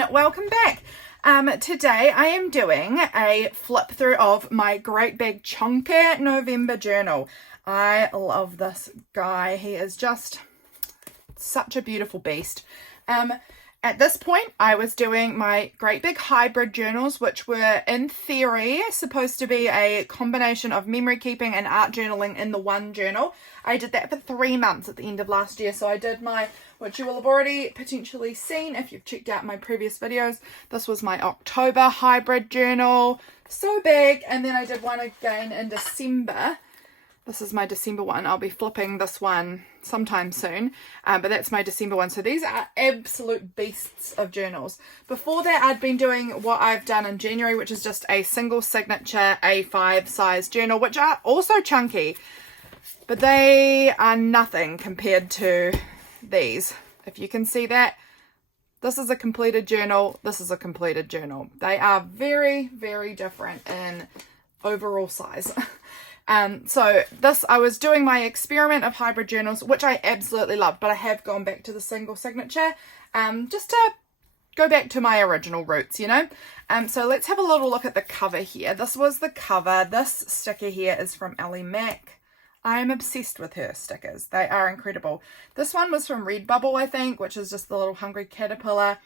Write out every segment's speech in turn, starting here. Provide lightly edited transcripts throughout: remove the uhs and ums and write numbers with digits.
everyone, welcome back. Today I am doing a flip through of my great big chunky November journal. I love this guy. He is just such a beautiful beast. At this point I was doing my great big hybrid journals, which were in theory supposed to be a combination of memory keeping and art journaling in the one journal. I did that for 3 months at the end of last year. So I did my, which you will have already potentially seen if you've checked out my previous videos. This was my October hybrid journal. So big. And then I did one again in December. This is my December one. I'll be flipping this one sometime soon. But that's my December one. So these are absolute beasts of journals. Before that, I'd been doing what I've done in January, which is just a single signature A5 size journal, which are also chunky. But they are nothing compared to these. If you can see that, this is a completed journal. This is a completed journal. They are very, very different in overall size. So this, I was doing my experiment of hybrid journals, which I absolutely love, but I have gone back to the single signature, just to go back to my original roots, you know. So let's have a little look at the cover here. This was the cover. This sticker here is from Elly Mack. I am obsessed with her stickers. They are incredible. This one was from Redbubble, I think, which is just the little hungry caterpillar.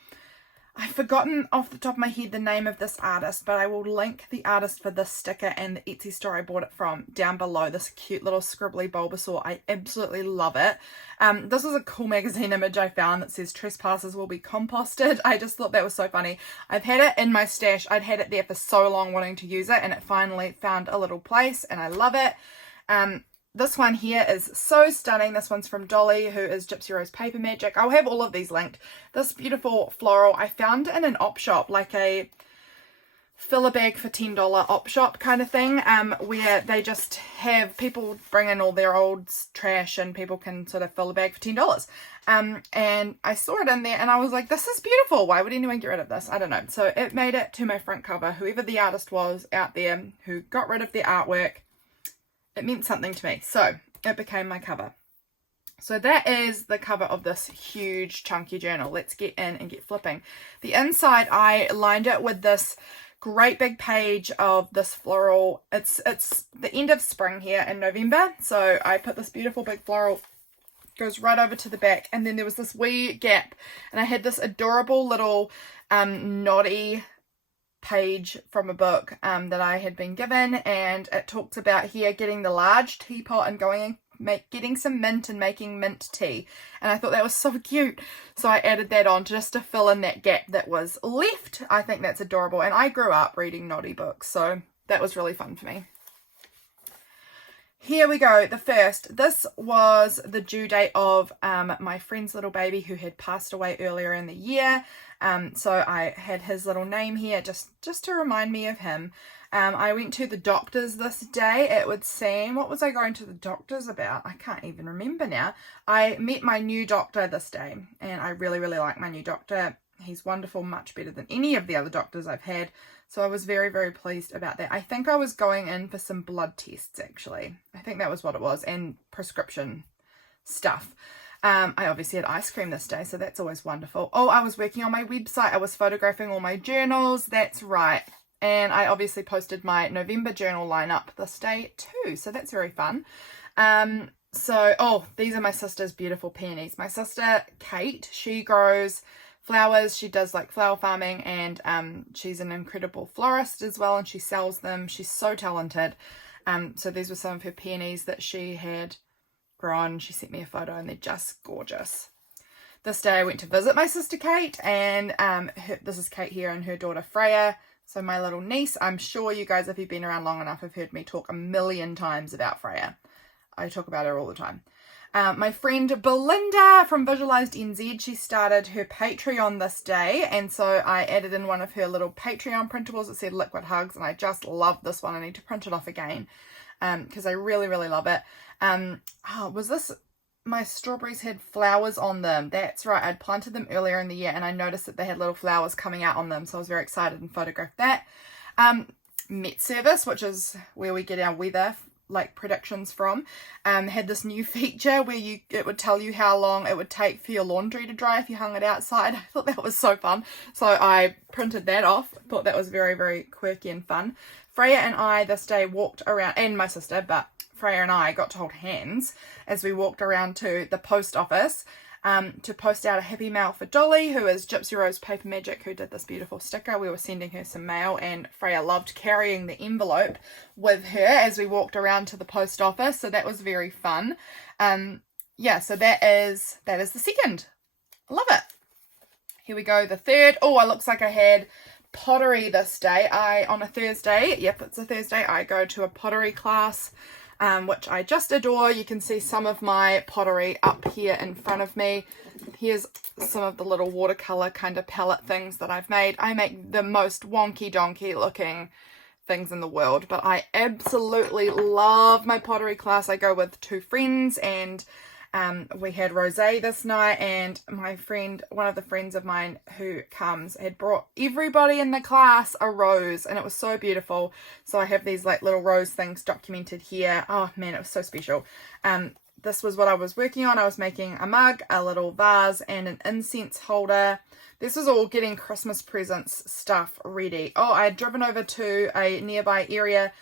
I've forgotten off the top of my head the name of this artist, but I will link the artist for this sticker and the Etsy store I bought it from down below. This cute little scribbly Bulbasaur. I absolutely love it. This was a cool magazine image I found that says trespassers will be composted. I just thought that was so funny. I've had it in my stash. I'd had it there for so long wanting to use it, and it finally found a little place, and I love it. This one here is so stunning. This one's from Dolly, who is Gypsy Rose Paper Magic. I'll have all of these linked. This beautiful floral, I found in an op shop, like a fill a bag for $10 op shop kind of thing, where they just have people bring in all their old trash and people can sort of fill a bag for $10. And I saw it in there and I was like, this is beautiful. Why would anyone get rid of this? I don't know. So it made it to my front cover. Whoever the artist was out there who got rid of their artwork, it meant something to me, so it became my cover. So that is the cover of this huge chunky journal. Let's get in and get flipping. The inside, I lined it with this great big page of this floral. It's the end of spring here in November, so I put this beautiful big floral, goes right over to the back, and then there was this wee gap, and I had this adorable little naughty page from a book that I had been given, and it talks about here getting the large teapot and going and getting some mint and making mint tea, and I thought that was so cute, so I added that on just to fill in that gap that was left. I think that's adorable, and I grew up reading naughty books, so that was really fun for me. Here we go, the first. This was the due date of my friend's little baby who had passed away earlier in the year. So I had his little name here just to remind me of him. I went to the doctor's this day, it would seem. What was I going to the doctor's about? I can't even remember now. I met my new doctor this day, and I really, really like my new doctor. He's wonderful, much better than any of the other doctors I've had. So I was very, very pleased about that. I think I was going in for some blood tests, actually. I think that was what it was, and prescription stuff. I obviously had ice cream this day, so that's always wonderful. Oh, I was working on my website. I was photographing all my journals. That's right. And I obviously posted my November journal lineup this day too, so that's very fun. Oh, these are my sister's beautiful peonies. My sister, Kate, she grows flowers. She does like flower farming, and she's an incredible florist as well, and she sells them. She's so talented. So these were some of her peonies that she had grown. She sent me a photo, and they're just gorgeous. This day I went to visit my sister Kate, and this is Kate here and her daughter Freya. So my little niece. I'm sure you guys, if you've been around long enough, have heard me talk a million times about Freya. I talk about her all the time. My friend Belinda from Visualized NZ, she started her Patreon this day, and so I added in one of her little Patreon printables that said Liquid Hugs, and I just love this one. I need to print it off again because I really, really love it. Was this, my strawberries had flowers on them? That's right, I'd planted them earlier in the year, and I noticed that they had little flowers coming out on them, so I was very excited and photographed that. Met Service, which is where we get our weather like predictions from, had this new feature where it would tell you how long it would take for your laundry to dry if you hung it outside. I thought that was so fun, so I printed that off. Thought that was very, very quirky and fun. Freya and I this day walked around, and my sister, but Freya and I got to hold hands as we walked around to the post office to post out a happy mail for Dolly, who is Gypsy Rose Paper Magic, who did this beautiful sticker. We were sending her some mail, and Freya loved carrying the envelope with her as we walked around to the post office, so that was very fun. Yeah, so that is the second. I love it. Here we go, the third. Oh, it looks like I had pottery this day. On a Thursday, yep, it's a Thursday, I go to a pottery class, which I just adore. You can see some of my pottery up here in front of me. Here's some of the little watercolor kind of palette things that I've made. I make the most wonky donkey looking things in the world, but I absolutely love my pottery class. I go with two friends, and we had rosé this night, and my friend, one of the friends of mine who comes, had brought everybody in the class a rose, and it was so beautiful. So I have these like little rose things documented here. Oh man, it was so special. This was what I was working on. I was making a mug, a little vase, and an incense holder. This was all getting Christmas presents stuff ready. Oh, I had driven over to a nearby area,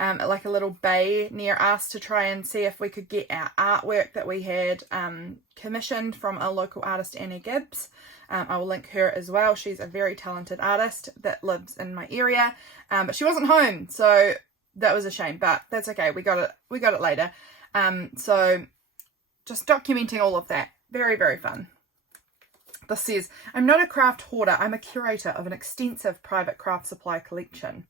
like a little bay near us, to try and see if we could get our artwork that we had commissioned from a local artist, Annie Gibbs. I will link her as well. She's a very talented artist that lives in my area, but she wasn't home, so that was a shame, but that's okay. We got it later. So just documenting all of that. Very, very fun. This says, I'm not a craft hoarder. I'm a curator of an extensive private craft supply collection.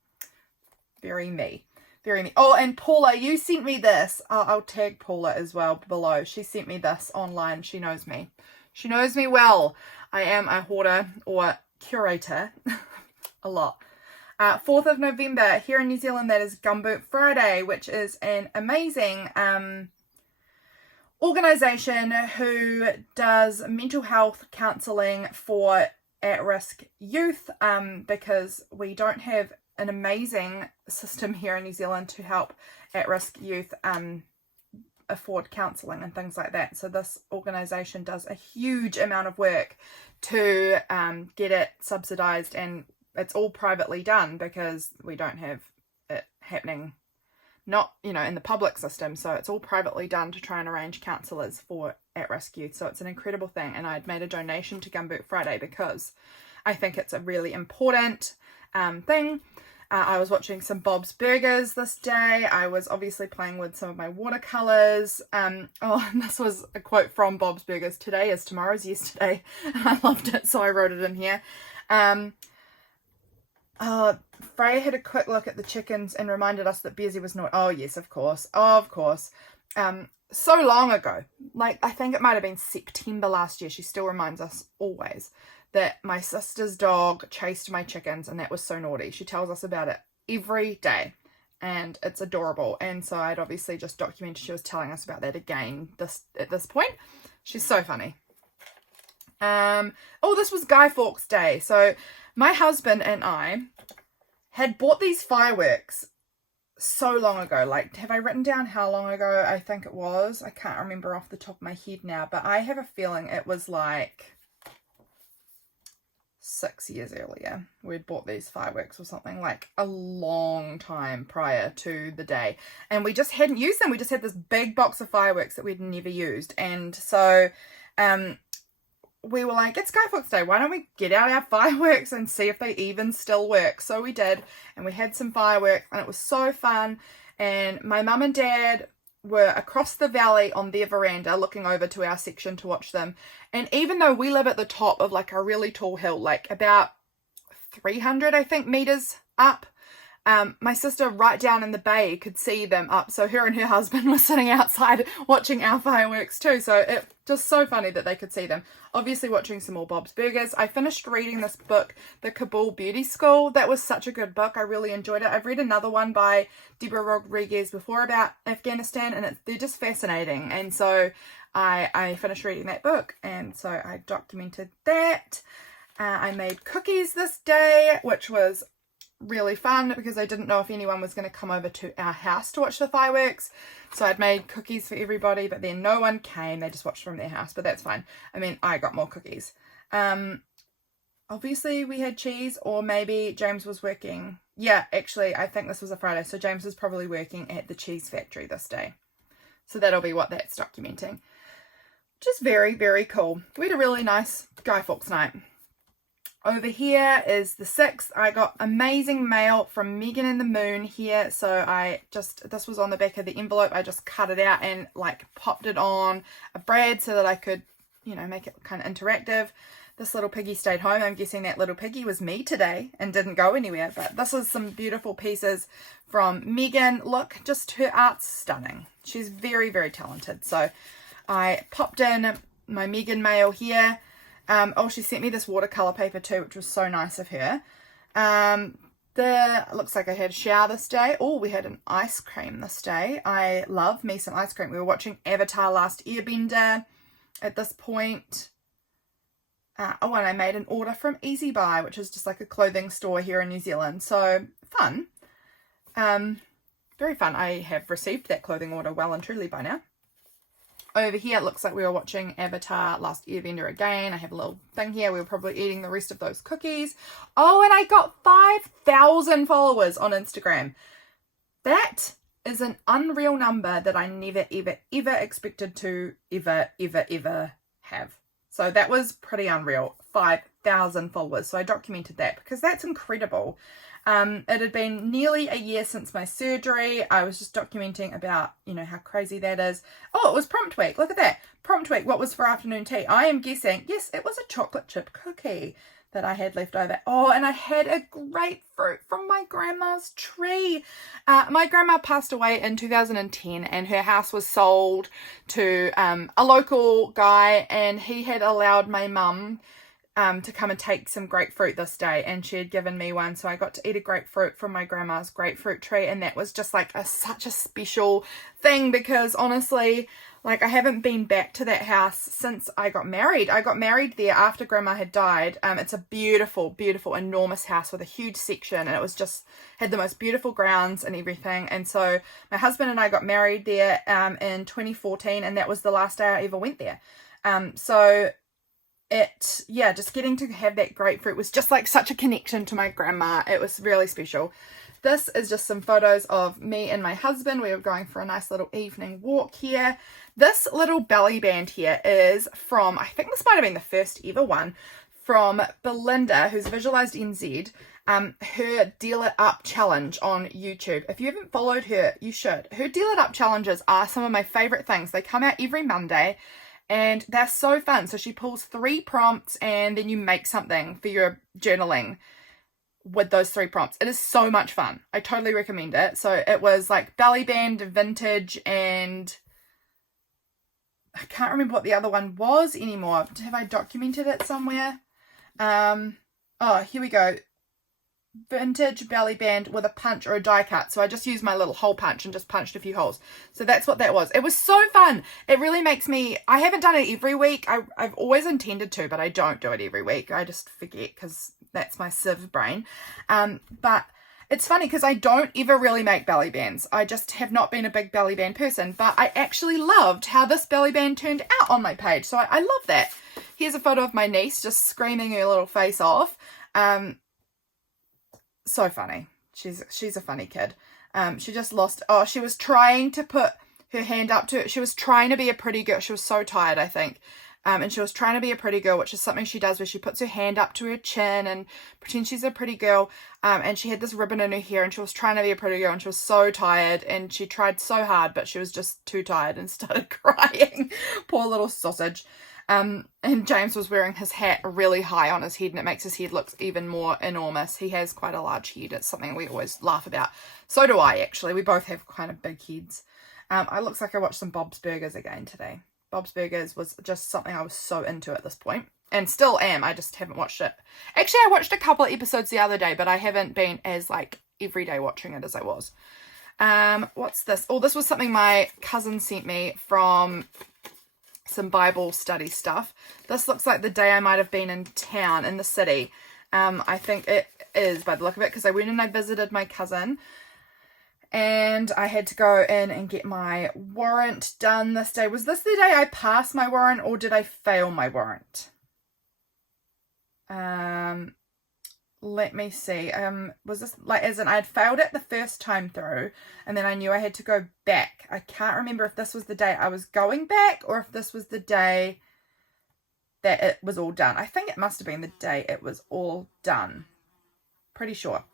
Very me. Very me. Oh, and Paula, you sent me this. I'll tag Paula as well below. She sent me this online. She knows me. She knows me well. I am a hoarder or curator a lot. 4th of November, here in New Zealand, that is Gumboot Friday, which is an amazing organisation who does mental health counselling for at-risk youth, because we don't have an amazing system here in New Zealand to help at-risk youth afford counselling and things like that. So this organisation does a huge amount of work to get it subsidised, and it's all privately done because we don't have it happening, not, in the public system. So it's all privately done to try and arrange counsellors for at-risk youth. So it's an incredible thing. And I'd made a donation to Gumboot Friday because I think it's a really important thing. I was watching some Bob's Burgers this day. I was obviously playing with some of my watercolours. And this was a quote from Bob's Burgers. Today is tomorrow's yesterday. And I loved it, so I wrote it in here. Freya had a quick look at the chickens and reminded us that Beersy was not. Oh yes, of course. So long ago, like I think it might have been September last year, she still reminds us always that my sister's dog chased my chickens, and that was so naughty. She tells us about it every day, and it's adorable. And so I'd obviously just documented she was telling us about that again at this point. She's so funny. This was Guy Fawkes Day. So my husband and I had bought these fireworks so long ago. Like, have I written down how long ago I think it was? I can't remember off the top of my head now, but I have a feeling it was like 6 years earlier. We'd bought these fireworks or something, like a long time prior to the day. And we just hadn't used them. We just had this big box of fireworks that we'd never used. And so, we were like, it's Guy Fawkes Day, why don't we get out our fireworks and see if they even still work? So we did, and we had some fireworks, and it was so fun. And my mum and dad were across the valley on their veranda looking over to our section to watch them. And even though we live at the top of like a really tall hill, like about 300 I think meters up, my sister right down in the bay could see them up. So her and her husband were sitting outside watching our fireworks too. So it just so funny that they could see them. Obviously watching some more Bob's Burgers. I finished reading this book, The Kabul Beauty School. That was such a good book. I really enjoyed it. I've read another one by Deborah Rodriguez before about Afghanistan, and they're just fascinating. And so I finished reading that book, and so I documented that. I made cookies this day, which was really fun because I didn't know if anyone was going to come over to our house to watch the fireworks. So I'd made cookies for everybody, but then no one came. They just watched from their house, but that's fine. I mean, I got more cookies. Obviously we had cheese, or maybe James was working. Yeah, actually, I think this was a Friday, so James was probably working at the cheese factory this day. So that'll be what that's documenting. Which is very, very cool. We had a really nice Guy Fawkes night. Over here is the 6th. I got amazing mail from Megan and the Moon here. So this was on the back of the envelope. I just cut it out and like popped it on a brad so that I could, you know, make it kind of interactive. This little piggy stayed home. I'm guessing that little piggy was me today and didn't go anywhere. But this is some beautiful pieces from Megan. Look, just her art's stunning. She's very, very talented. So I popped in my Megan mail here. Oh, she sent me this watercolor paper too, which was so nice of her. Looks like I had a shower this day. Oh, we had an ice cream this day. I love me some ice cream. We were watching Avatar Last Airbender at this point. And I made an order from Easy Buy, which is just like a clothing store here in New Zealand. So fun. Very fun. I have received that clothing order well and truly by now. Over here, it looks like we were watching Avatar Last Airbender again. I have a little thing here. We were probably eating the rest of those cookies. Oh, and I got 5,000 followers on Instagram. That is an unreal number that I never, ever, ever expected to ever have. So that was pretty unreal. 5,000 followers. So I documented that because that's incredible. It had been nearly a year since my surgery. I was just documenting about, you know, how crazy that is. Oh, it was prompt week. Look at that. Prompt week. What was for afternoon tea? I am guessing, yes, it was a chocolate chip cookie that I had left over. Oh, and I had a grapefruit from my grandma's tree. My grandma passed away in 2010 and her house was sold to a local guy, and he had allowed my mum to come and take some grapefruit this day, and she had given me one, so I got to eat a grapefruit from my grandma's grapefruit tree, and that was just like such a special thing because honestly, like, I haven't been back to that house since I got married. I got married there after Grandma had died. It's a beautiful, beautiful, enormous house with a huge section, and it was just, had the most beautiful grounds and everything. And so my husband and I got married there in 2014, and that was the last day I ever went there. Just getting to have that grapefruit was just like such a connection to my grandma. It was really special. This is just some photos of me and my husband. We were going for a nice little evening walk here. This little belly band here is from, I think this might have been the first ever one, from Belinda, who's Visualized NZ, her Deal It Up challenge on YouTube. If you haven't followed her, you should. Her Deal It Up challenges are some of my favorite things. They come out every Monday and they're so fun. So she pulls 3 prompts and then you make something for your journaling with those 3 prompts. It is so much fun. I totally recommend it. So it was like belly band, vintage, and I can't remember what the other one was anymore. Have I documented it somewhere? Oh, here we go. Vintage belly band with a punch or a die cut. So I just used my little hole punch and just punched a few holes. So that's what that was. It was so fun. It really makes me, I haven't done it every week. I've always intended to, but I don't do it every week. I just forget because that's my sieve brain. But it's funny because I don't ever really make belly bands. I just have not been a big belly band person, but I actually loved how this belly band turned out on my page. So I love that. Here's a photo of my niece just screaming her little face off. So funny. She's a funny kid. She just lost, she was trying to put her hand up to it. She was trying to be a pretty girl. She was so tired, I think. And she was trying to be a pretty girl, which is something she does where she puts her hand up to her chin and pretends she's a pretty girl. And she had this ribbon in her hair and she was trying to be a pretty girl and she was so tired and she tried so hard, but she was just too tired and started crying. Poor little sausage. And James was wearing his hat really high on his head and it makes his head look even more enormous. He has quite a large head. It's something we always laugh about. So do I, actually. We both have kind of big heads. It looks like I watched some Bob's Burgers again today. Bob's Burgers was just something I was so into at this point. And still am. I just haven't watched it. Actually, I watched a couple of episodes the other day, but I haven't been as, like, everyday watching it as I was. What's this? Oh, this was something my cousin sent me from some Bible study stuff. This looks like the day I might have been in town, in the city. I think is by the look of it, because I went and I visited my cousin and I had to go in and get my warrant done this day. Was this the day I passed my warrant, or did I fail my warrant? Let me see. Was this like, as in I'd failed it the first time through and then I knew I had to go back. I can't remember if this was the day I was going back or if this was the day that it was all done. I think it must have been the day it was all done. Pretty sure.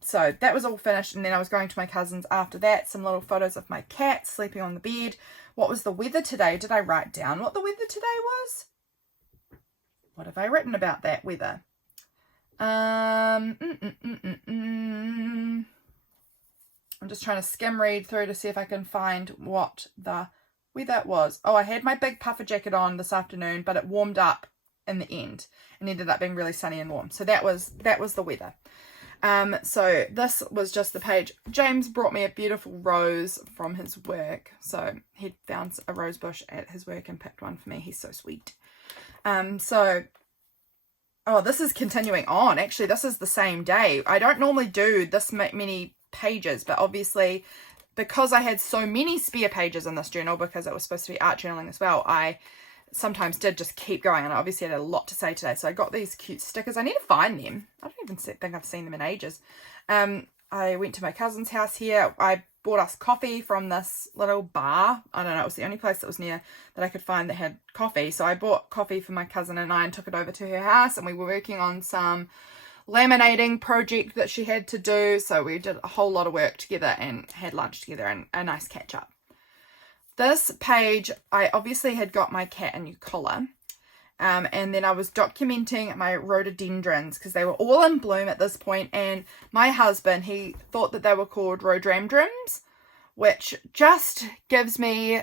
So that was all finished, and then I was going to my cousin's after that. Some little photos of my cat sleeping on the bed. What was the weather today? Did I write down what the weather today was? What have I written about that weather? I'm just trying to skim read through to see if I can find what the weather was. Oh, I had my big puffer jacket on this afternoon, but it warmed up in the end and ended up being really sunny and warm. So that was the weather. So this was just the page. James brought me a beautiful rose from his work. So he found a rose bush at his work and picked one for me. He's so sweet. Oh, this is continuing on. Actually, this is the same day. I don't normally do this many pages, but obviously because I had so many spare pages in this journal, because it was supposed to be art journaling as well, I sometimes did just keep going, and I obviously had a lot to say today. So I got these cute stickers. I need to find them. I don't even think I've seen them in ages. I went to my cousin's house here. I bought us coffee from this little bar. I don't know, it was the only place that was near that I could find that had coffee. So I bought coffee for my cousin and I and took it over to her house, and we were working on some laminating project that she had to do. So we did a whole lot of work together and had lunch together and a nice catch up. This page, I obviously had got my cat a new collar. And then I was documenting my rhododendrons because they were all in bloom at this point. And my husband, he thought that they were called rhododendrons, which just gives me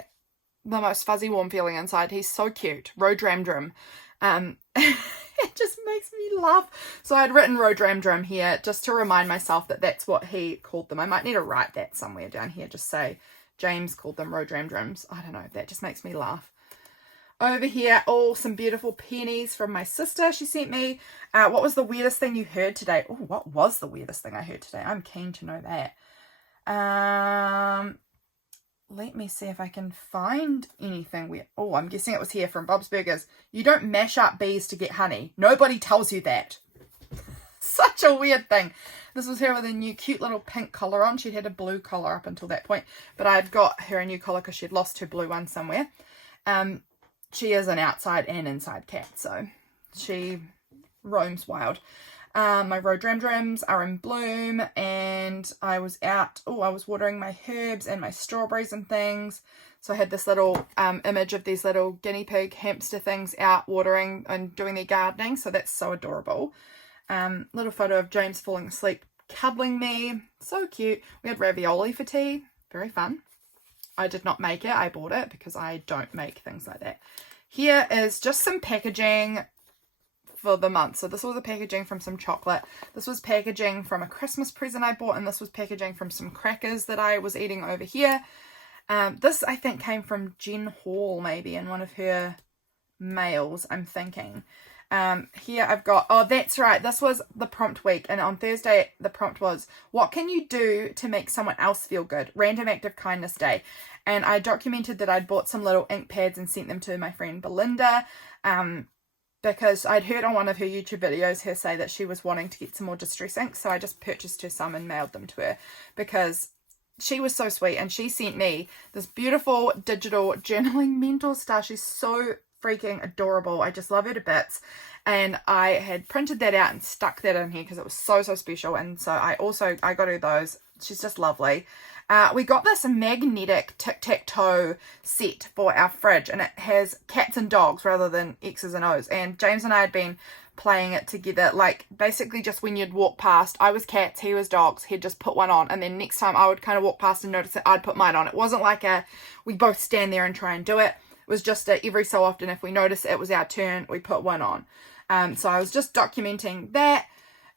the most fuzzy warm feeling inside. He's so cute. Rhododendron. It just makes me laugh. So I'd written rhododendron here just to remind myself that that's what he called them. I might need to write that somewhere down here. Just say James called them rhododendrons. I don't know. That just makes me laugh. Over here, some beautiful pennies from my sister she sent me. What was the weirdest thing you heard today? Oh, what was the weirdest thing I heard today? I'm keen to know that. Let me see if I can find anything weird. Oh, I'm guessing it was here from Bob's Burgers. You don't mash up bees to get honey. Nobody tells you that. Such a weird thing. This was her with a new cute little pink collar on. She'd had a blue collar up until that point, but I'd got her a new collar because she'd lost her blue one somewhere. She is an outside and inside cat, so she roams wild. My rhododendrons are in bloom, and I was out, I was watering my herbs and my strawberries and things. So I had this little image of these little guinea pig hamster things out watering and doing their gardening, so that's so adorable. Little photo of James falling asleep, cuddling me, so cute. We had ravioli for tea, very fun. I did not make it, I bought it because I don't make things like that. Here is just some packaging for the month. So this was the packaging from some chocolate. This was packaging from a Christmas present I bought, and this was packaging from some crackers that I was eating over here. This I think came from Jen Hall maybe in one of her mails, I'm thinking. Here I've got, that's right, this was the prompt week, and on Thursday the prompt was, what can you do to make someone else feel good? Random act of kindness day. And I documented that I'd bought some little ink pads and sent them to my friend Belinda, because I'd heard on one of her YouTube videos her say that she was wanting to get some more distress ink, so I just purchased her some and mailed them to her because she was so sweet, and she sent me this beautiful digital journaling mentor star. She's so freaking adorable. I just love her to bits, and I had printed that out and stuck that in here because it was so special. And so I got her those. She's just lovely. We got this magnetic tic-tac-toe set for our fridge, and it has cats and dogs rather than X's and O's, and James and I had been playing it together, like basically just when you'd walk past, I was cats, he was dogs, he'd just put one on, and then next time I would kind of walk past and notice it, I'd put mine on. It wasn't like we both stand there and try and do it. It was just every so often, if we noticed it was our turn, we put one on. So I was just documenting that.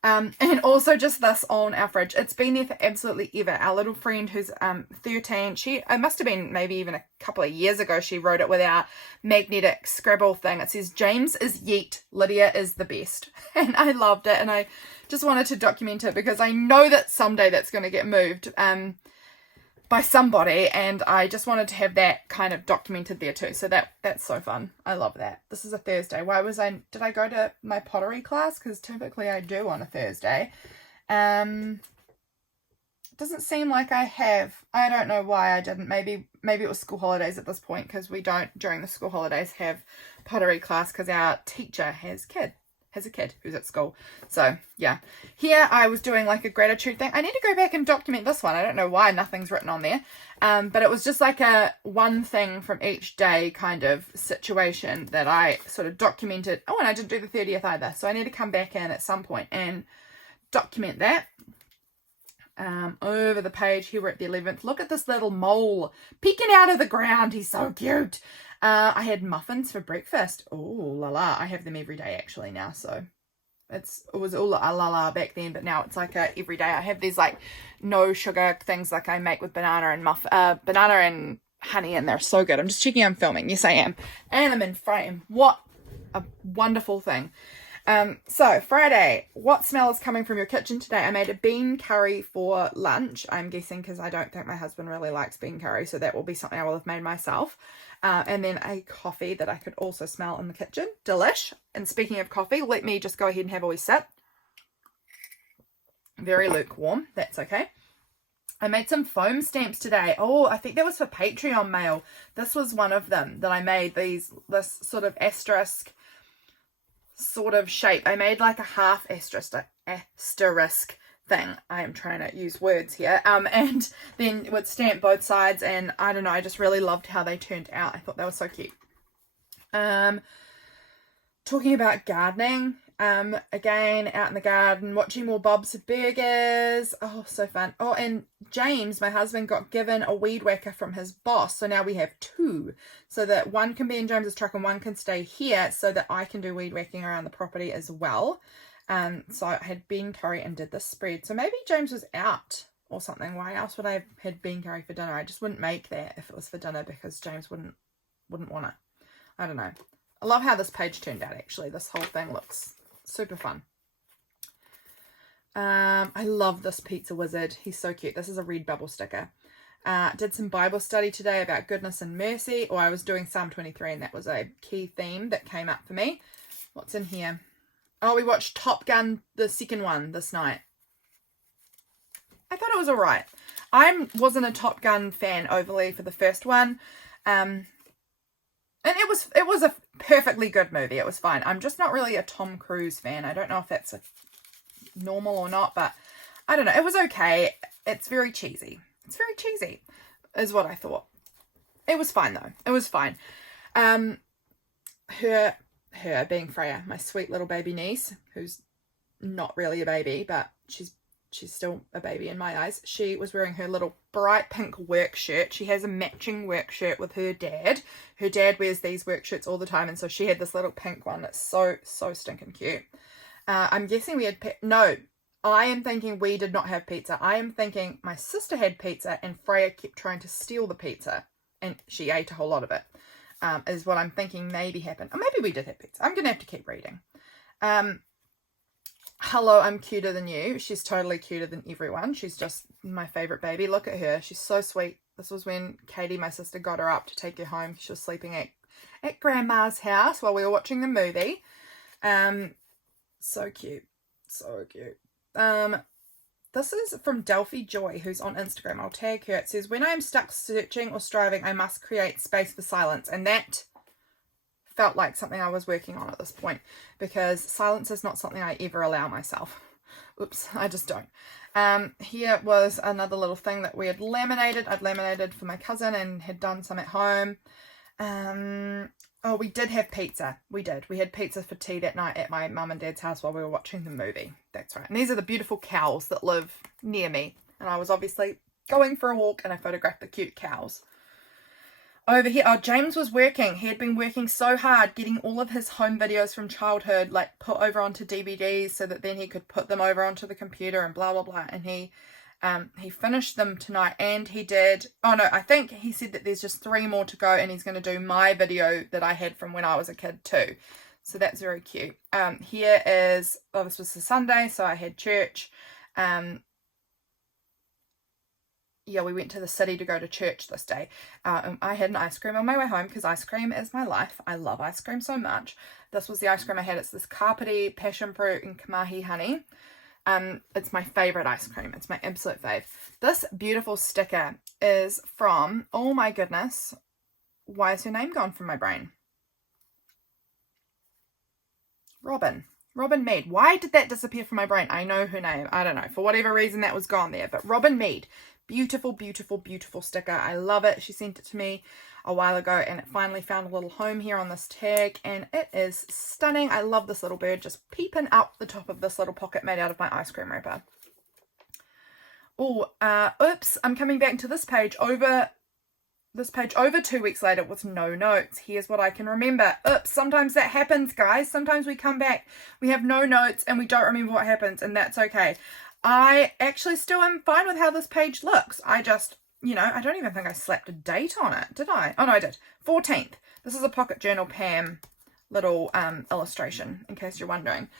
And also just this on our fridge. It's been there for absolutely ever. Our little friend who's 13, it must have been maybe even a couple of years ago, she wrote it with our magnetic Scrabble thing. It says, James is yeet, Lydia is the best. And I loved it, and I just wanted to document it because I know that someday that's going to get moved by somebody, and I just wanted to have that kind of documented there too. So that's so fun. I love that. This is a Thursday. Did I go to my pottery class? Because typically I do on a Thursday. Doesn't seem like I have. I don't know why I didn't. Maybe it was school holidays at this point, because we don't during the school holidays have pottery class because our teacher has a kid who's at school. So yeah, here I was doing like a gratitude thing. I need to go back and document this one. I don't know why nothing's written on there, but it was just like a one thing from each day kind of situation that I sort of documented. Oh, and I didn't do the 30th either, so I need to come back in at some point and document that. Over the page here, we're at the 11th. Look at this little mole peeking out of the ground. He's so cute. I had muffins for breakfast. Oh, la la. I have them every day actually now. So it was all la la back then, but now it's like every day. I have these like no sugar things like I make with banana and honey, and they're so good. I'm just checking I'm filming. Yes, I am. And I'm in frame. What a wonderful thing. So Friday, what smell is coming from your kitchen today? I made a bean curry for lunch, I'm guessing, because I don't think my husband really likes bean curry, so that will be something I will have made myself. And then a coffee that I could also smell in the kitchen. Delish. And speaking of coffee, let me just go ahead and have a wee sip. Very lukewarm. That's okay. I made some foam stamps today. Oh, I think that was for Patreon mail. This was one of them that I made. This sort of asterisk sort of shape. I made like a half asterisk thing. I am trying to use words here. And then would stamp both sides, and I don't know, I just really loved how they turned out. I thought they were so cute. Talking about gardening, again, out in the garden, watching more Bob's Burgers. Oh, so fun. Oh, and James, my husband, got given a weed whacker from his boss. So now we have two, so that one can be in James's truck and one can stay here, so that I can do weed whacking around the property as well. So I had bean curry and did this spread. So maybe James was out or something. Why else would I have had bean curry for dinner? I just wouldn't make that if it was for dinner, because James wouldn't want it. I don't know. I love how this page turned out, actually. This whole thing looks super fun. I love this pizza wizard. He's so cute. This is a red bubble sticker. Did some Bible study today about goodness and mercy. Or I was doing Psalm 23, and that was a key theme that came up for me. What's in here? Oh, we watched Top Gun, the second one, this night. I thought it was alright. I wasn't a Top Gun fan overly for the first one. And it was a perfectly good movie. It was fine. I'm just not really a Tom Cruise fan. I don't know if that's normal or not, but I don't know. It was okay. It's very cheesy. It's very cheesy, is what I thought. It was fine, though. It was fine. Her being Freya, my sweet little baby niece, who's not really a baby, but she's still a baby in my eyes. She was wearing her little bright pink work shirt. She has a matching work shirt with her dad. Her dad wears these work shirts all the time, and so she had this little pink one that's so stinking cute. I'm guessing we had no, I am thinking we did not have pizza. I am thinking my sister had pizza and Freya kept trying to steal the pizza, and she ate a whole lot of it. Is what I'm thinking maybe happened. Or maybe we did have pizza. I'm going to have to keep reading. Hello, I'm cuter than you. She's totally cuter than everyone. She's just my favourite baby. Look at her. She's so sweet. This was when Katie, my sister, got her up to take her home. She was sleeping at Grandma's house while we were watching the movie. So cute. So cute. This is from Delphie Joy, who's on Instagram. I'll tag her. It says, when I am stuck searching or striving, I must create space for silence. And that felt like something I was working on at this point, because silence is not something I ever allow myself. Oops, I just don't. Here was another little thing that we had laminated. I'd laminated for my cousin and had done some at home. Oh, we did have pizza. We did. We had pizza for tea that night at my mum and dad's house while we were watching the movie. That's right. And these are the beautiful cows that live near me. And I was obviously going for a walk and I photographed the cute cows. Over here, oh, James was working. He had been working so hard getting all of his home videos from childhood like put over onto DVDs so that then he could put them over onto the computer and blah blah blah. And he finished them tonight, and he did, oh no, I think he said that there's just 3 more to go, and he's going to do my video that I had from when I was a kid too. So that's very cute. Here is, oh, this was the Sunday, so I had church. Yeah, we went to the city to go to church this day. I had an ice cream on my way home because ice cream is my life. I love ice cream so much. This was the ice cream I had. It's this carpety, passion fruit, and kamahi honey. It's my favorite ice cream. It's my absolute fave. This beautiful sticker is from, oh my goodness, why is her name gone from my brain? Robin Mead. Why did that disappear from my brain? I know her name. I don't know. For whatever reason that was gone there. But Robin Mead. Beautiful, beautiful, beautiful sticker. I love it. She sent it to me a while ago, and it finally found a little home here on this tag, and it is stunning. I love this little bird just peeping up the top of this little pocket made out of my ice cream wrapper. Oh, oops. I'm coming back to this page over 2 weeks later with no notes. Here's what I can remember. Oops, sometimes that happens, guys. Sometimes we come back, we have no notes, and we don't remember what happens, and that's okay. I actually still am fine with how this page looks. I just, I don't even think I slapped a date on it, did I? Oh no, I did. 14th. This is a Pocket Journal Pam little illustration, in case you're wondering.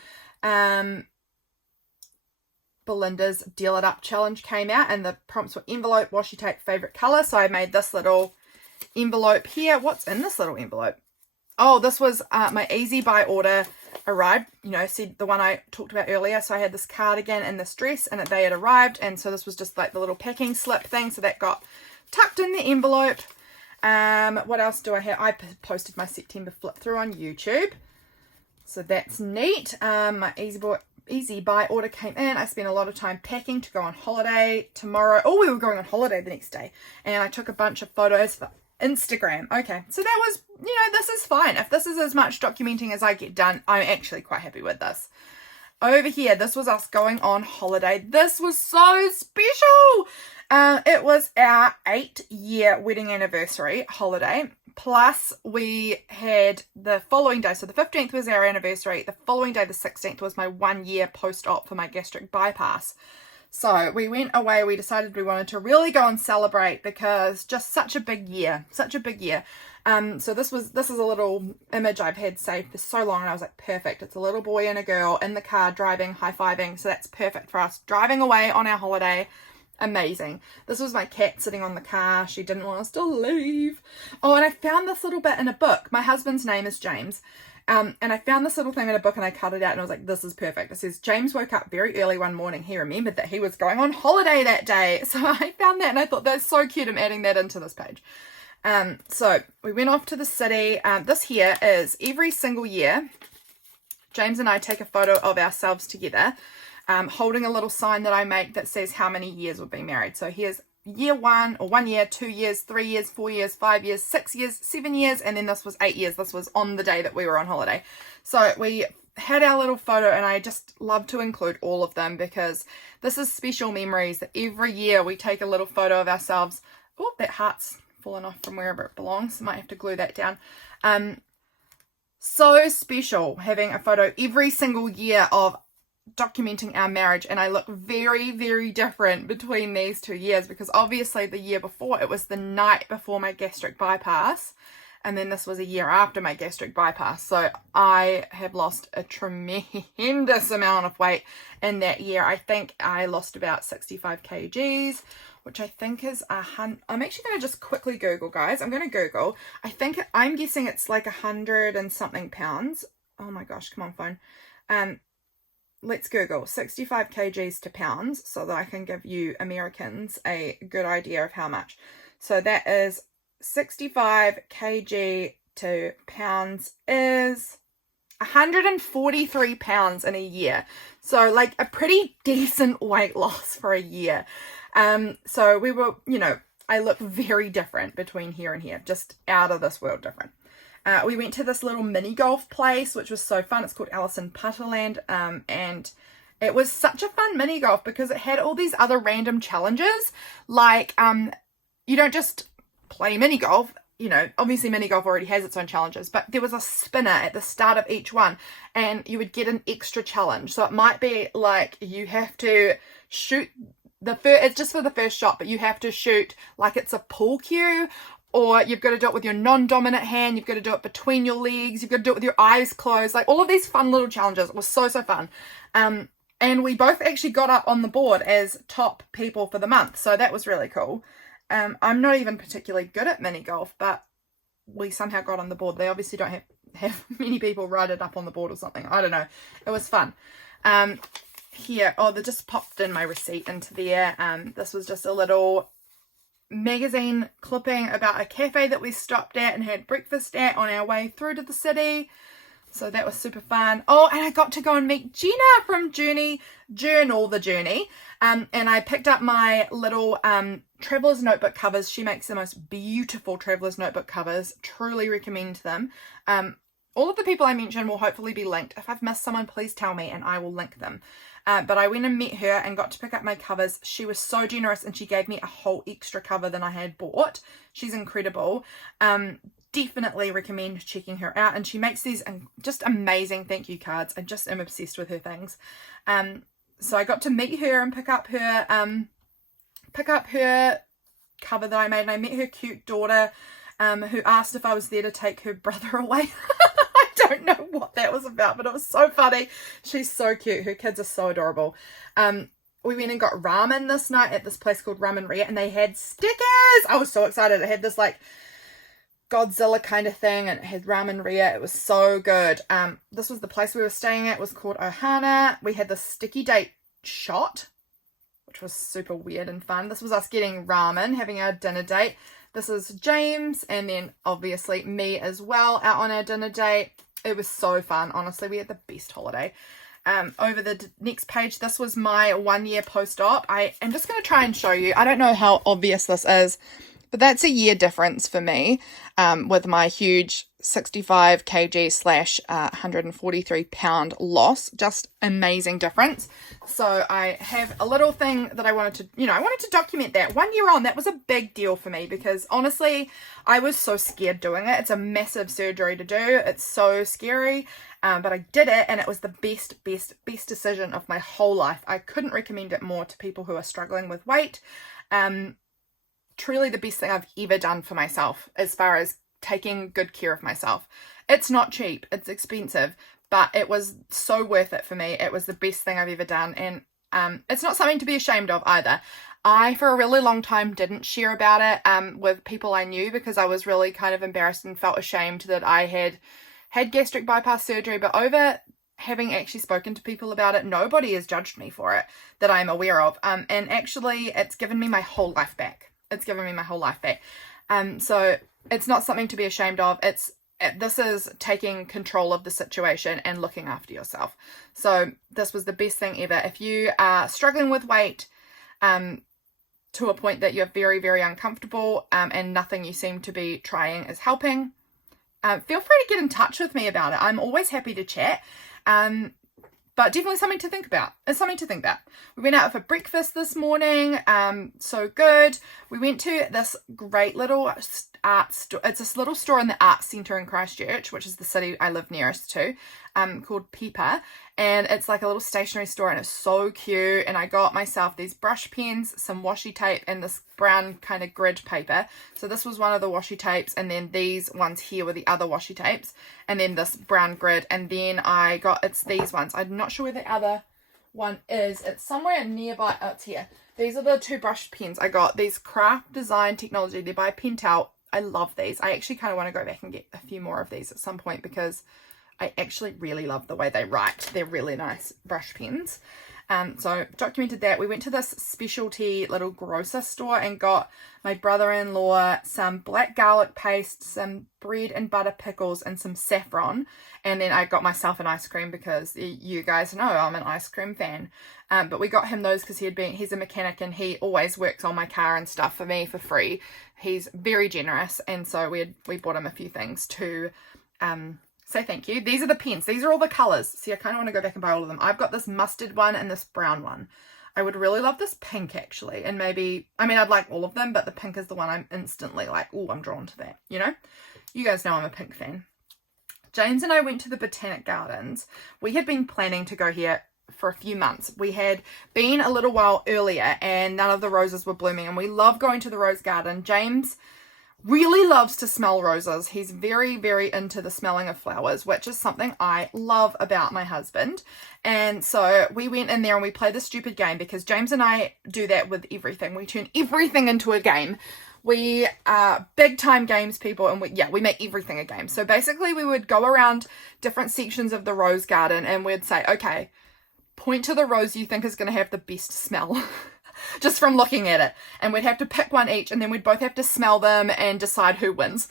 Belinda's Deal It Up challenge came out, and the prompts were envelope, washi tape, favorite color. So I made this little envelope here. What's in this little envelope? Oh, this was my easy buy order arrived, said the one I talked about earlier. So I had this cardigan and this dress, and they had arrived, and so this was just like the little packing slip thing, so that got tucked in the envelope. What else do I have? I posted my September flip through on YouTube, so that's neat. My easy buy order came in. I spent a lot of time packing to go on holiday tomorrow. Oh, we were going on holiday the next day, and I took a bunch of photos for Instagram. Okay, so that was, this is fine. If this is as much documenting as I get done, I'm actually quite happy with this. Over here, this was us going on holiday. This was so special. It was our 8-year wedding anniversary holiday. Plus, we had the following day. So the 15th was our anniversary. The following day, the 16th, was my 1-year post-op for my gastric bypass. So we went away. We decided we wanted to really go and celebrate because just such a big year. So this is a little image I've had saved for so long, and I was like, perfect. It's a little boy and a girl in the car driving, high-fiving. So that's perfect for us driving away on our holiday. Amazing. This was my cat sitting on the car. She didn't want us to leave. Oh, and I found this little bit in a book. My husband's name is James. And I found this little thing in a book, and I cut it out, and I was like, this is perfect. It says, James woke up very early one morning. He remembered that he was going on holiday that day. So I found that, and I thought that's so cute. I'm adding that into this page. So we went off to the city. This here is every single year, James and I take a photo of ourselves together, holding a little sign that I make that says how many years we've been married. So here's year 1, or 1 year, 2 years, 3 years, 4 years, 5 years, 6 years, 7 years, and then this was 8 years. This was on the day that we were on holiday. So we had our little photo, and I just love to include all of them because this is special memories that every year we take a little photo of ourselves. Oh, that heart's fallen off from wherever it belongs. Might have to glue that down. So special having a photo every single year of documenting our marriage, and I look very, very different between these 2 years because obviously the year before, it was the night before my gastric bypass, and then this was a year after my gastric bypass. So I have lost a tremendous amount of weight in that year. I think I lost about 65 kgs, which I think is I'm actually going to just quickly Google, guys. I'm going to Google. I'm guessing it's like 100 and something pounds. Oh my gosh, come on, phone. Let's Google 65 kgs to pounds so that I can give you Americans a good idea of how much. So that is 65 kg to pounds is 143 pounds in a year. So like a pretty decent weight loss for a year. So we were, I look very different between here and here, just out of this world different. We went to this little mini golf place, which was so fun. It's called Allison Putterland, and it was such a fun mini golf because it had all these other random challenges. Like, you don't just play mini golf. you know, obviously mini golf already has its own challenges, but there was a spinner at the start of each one and you would get an extra challenge. So it might be like you have to shoot it's just for the first shot, but you have to shoot like it's a pool cue, or you've got to do it with your non-dominant hand, you've got to do it between your legs, you've got to do it with your eyes closed, like all of these fun little challenges. It was so fun. And we both actually got up on the board as top people for the month, so that was really cool. I'm not even particularly good at mini golf, but we somehow got on the board. They obviously don't have many people write it up on the board or something. I don't know. It was fun. Here, they just popped in my receipt into there. This was just a little magazine clipping about a cafe that we stopped at and had breakfast at on our way through to the city. So that was super fun. Oh, and I got to go and meet Gina from Journal the Journey. And I picked up my little Traveler's Notebook covers. She makes the most beautiful Traveler's Notebook covers. Truly recommend them. All of the people I mentioned will hopefully be linked. If I've missed someone, please tell me and I will link them. But I went and met her and got to pick up my covers. She was so generous and she gave me a whole extra cover than I had bought. She's incredible. Definitely recommend checking her out, and she makes these just amazing thank you cards. I just am obsessed with her things. So I got to meet her and pick up her cover that I made, and I met her cute daughter who asked if I was there to take her brother away. I don't know what that was about, but it was so funny. She's so cute. Her kids are so adorable. We went and got ramen this night at this place called Ramen Ria, and they had stickers. I was so excited. It had this like Godzilla kind of thing, and it had ramen ria. It was so good. This was the place we were staying at. It was called Ohana. We had the sticky date shot, which was super weird and fun. This was us getting ramen, having our dinner date. This is James, and then obviously me as well, out on our dinner date. It was so fun. Honestly, we had the best holiday. Over the next page, this was my 1 year post-op. I am just going to try and show you. I don't know how obvious this is, but that's a year difference for me, with my huge 65 kg / 143 pound loss. Just amazing difference. So I have a little thing that I wanted to document that. 1 year on, that was a big deal for me because honestly, I was so scared doing it. It's a massive surgery to do. It's so scary. But I did it, and it was the best decision of my whole life. I couldn't recommend it more to people who are struggling with weight. Truly the best thing I've ever done for myself as far as taking good care of myself. It's not cheap, it's expensive, but it was so worth it for me. It was the best thing I've ever done, and it's not something to be ashamed of either. I, for a really long time, didn't share about it with people I knew because I was really kind of embarrassed and felt ashamed that I had gastric bypass surgery, but over having actually spoken to people about it, nobody has judged me for it that I'm aware of, and actually it's given me my whole life back. It's given me my whole life back. So it's not something to be ashamed of. This is taking control of the situation and looking after yourself. So this was the best thing ever. If you are struggling with weight to a point that you're very, very uncomfortable and nothing you seem to be trying is helping, feel free to get in touch with me about it. I'm always happy to chat. But definitely something to think about. It's something to think about. We went out for breakfast this morning. So good. We went to this great little art store. It's this little store in the arts centre in Christchurch, which is the city I live nearest to, called Pepa. And it's like a little stationery store, and it's so cute. And I got myself these brush pens, some washi tape, and this brown kind of grid paper. So this was one of the washi tapes, and then these ones here were the other washi tapes, and then this brown grid. And then it's these ones. I'm not sure where the other one is. It's somewhere nearby. Oh, it's here. These are the two brush pens I got. These Craft Design Technology. They're by Pentel. I love these. I actually kind of want to go back and get a few more of these at some point because I actually really love the way they write. They're really nice brush pens. So documented that. We went to this specialty little grocer store and got my brother-in-law some black garlic paste, some bread and butter pickles, and some saffron. And then I got myself an ice cream because you guys know I'm an ice cream fan. But we got him those because he's a mechanic and he always works on my car and stuff for me for free. He's very generous, and so we bought him a few things to say thank you. These are the pens. These are all the colours. See, I kind of want to go back and buy all of them. I've got this mustard one and this brown one. I would really love this pink actually. And maybe, I mean, I'd like all of them, but the pink is the one I'm instantly like, oh, I'm drawn to that, you know? You guys know I'm a pink fan. James and I went to the Botanic Gardens. We had been planning to go here for a few months. We had been a little while earlier and none of the roses were blooming, and we love going to the rose garden. James really loves to smell roses. He's very, very into the smelling of flowers, which is something I love about my husband. And so we went in there and we played the stupid game, because James and I do that with everything. We turn everything into a game. We are big time games people, and we make everything a game. So basically we would go around different sections of the rose garden and we'd say, okay, point to the rose you think is going to have the best smell. Just from looking at it, and we'd have to pick one each, and then we'd both have to smell them and decide who wins.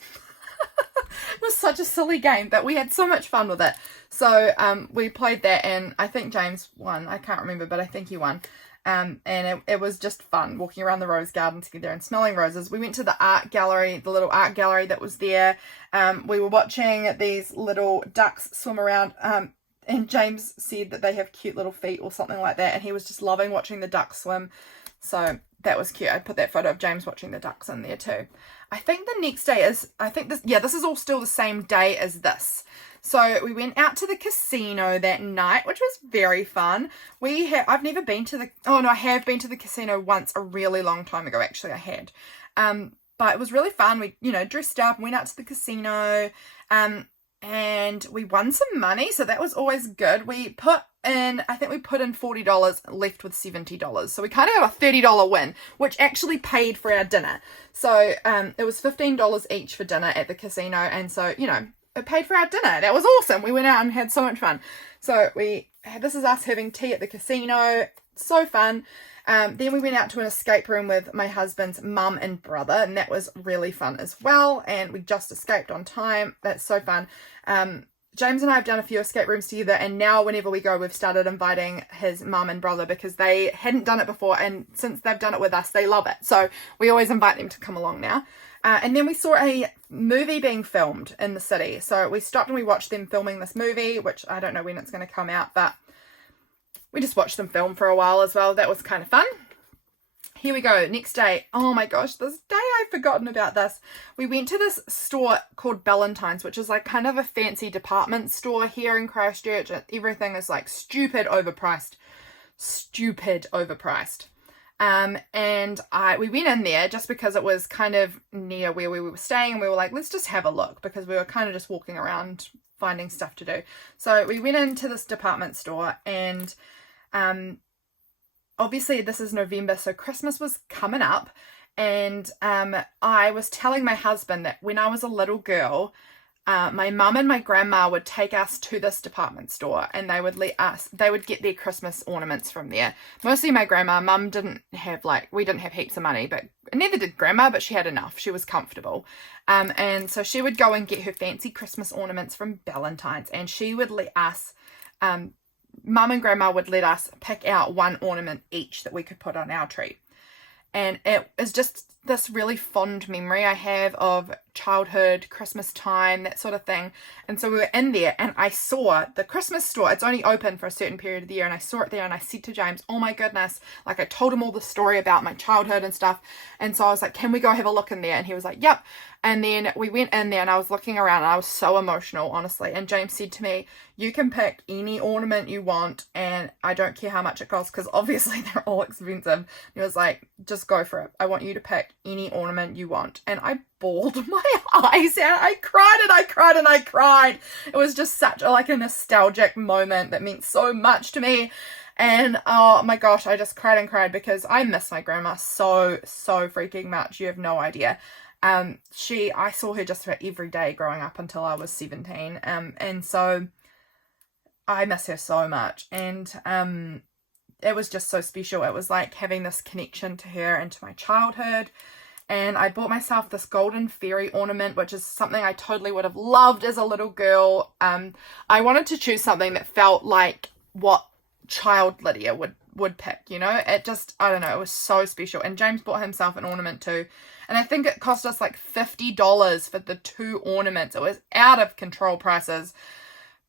It was such a silly game, but we had so much fun with it. So we played that, and I think James won. I can't remember, but I think he won. And it was just fun walking around the rose garden together and smelling roses. We went to the art gallery, the little art gallery that was there. We were watching these little ducks swim around, and James said that they have cute little feet or something like that, and he was just loving watching the ducks swim. So that was cute. I put that photo of James watching the ducks in there too. I think the next day is, this is all still the same day as this. So we went out to the casino that night, which was very fun. I've never been to I have been to the casino once a really long time ago, actually I had. But it was really fun. We, dressed up, went out to the casino, and we won some money, so that was always good. We put in $40, left with $70. So we kind of got a $30 win, which actually paid for our dinner. So it was $15 each for dinner at the casino, and so, it paid for our dinner. That was awesome. We went out and had so much fun. So this is us having tea at the casino. So fun. Then we went out to an escape room with my husband's mum and brother, and that was really fun as well. And we just escaped on time. That's so fun. James and I have done a few escape rooms together, and now whenever we go, we've started inviting his mum and brother, because they hadn't done it before, and since they've done it with us, they love it. So we always invite them to come along now. And then we saw a movie being filmed in the city. So we stopped and we watched them filming this movie, which I don't know when it's going to come out, but we just watched them film for a while as well. That was kind of fun. Here we go. Next day. Oh my gosh, this day I've forgotten about this. We went to this store called Ballantyne's, which is like kind of a fancy department store here in Christchurch. Everything is like stupid overpriced. And we went in there just because it was kind of near where we were staying, and we were like, let's just have a look, because we were kind of just walking around finding stuff to do. So we went into this department store, and obviously this is November, so Christmas was coming up, and I was telling my husband that when I was a little girl, my mum and my grandma would take us to this department store, and they would get their Christmas ornaments from there. Mostly my grandma. Mum didn't have we didn't have heaps of money, but neither did grandma, but she had enough. She was comfortable. And so she would go and get her fancy Christmas ornaments from Ballantyne's, and she would let us, Mum and grandma would let us pick out one ornament each that we could put on our tree. And it is just this really fond memory I have of childhood, Christmas time, that sort of thing. And so we were in there, and I saw the Christmas store. It's only open for a certain period of the year, and I saw it there, and I said to James, oh my goodness, I told him all the story about my childhood and stuff. And so I was like, can we go have a look in there? And he was like, yep. And then we went in there, and I was looking around, and I was so emotional, honestly. And James said to me, you can pick any ornament you want, and I don't care how much it costs, because obviously they're all expensive. He was like, just go for it. I want you to pick any ornament you want. And I bawled my eyes out. I cried and I cried and I cried. It was just such a nostalgic moment that meant so much to me. And oh my gosh, I just cried and cried, because I miss my grandma so freaking much. You have no idea. I saw her just about every day growing up until I was 17. And so I miss her so much. And it was just so special. It was like having this connection to her and to my childhood. And I bought myself this golden fairy ornament, which is something I totally would have loved as a little girl. I wanted to choose something that felt like what child Lydia would pick, It just, I don't know, it was so special. And James bought himself an ornament too. And I think it cost us $50 for the two ornaments. It was out of control prices.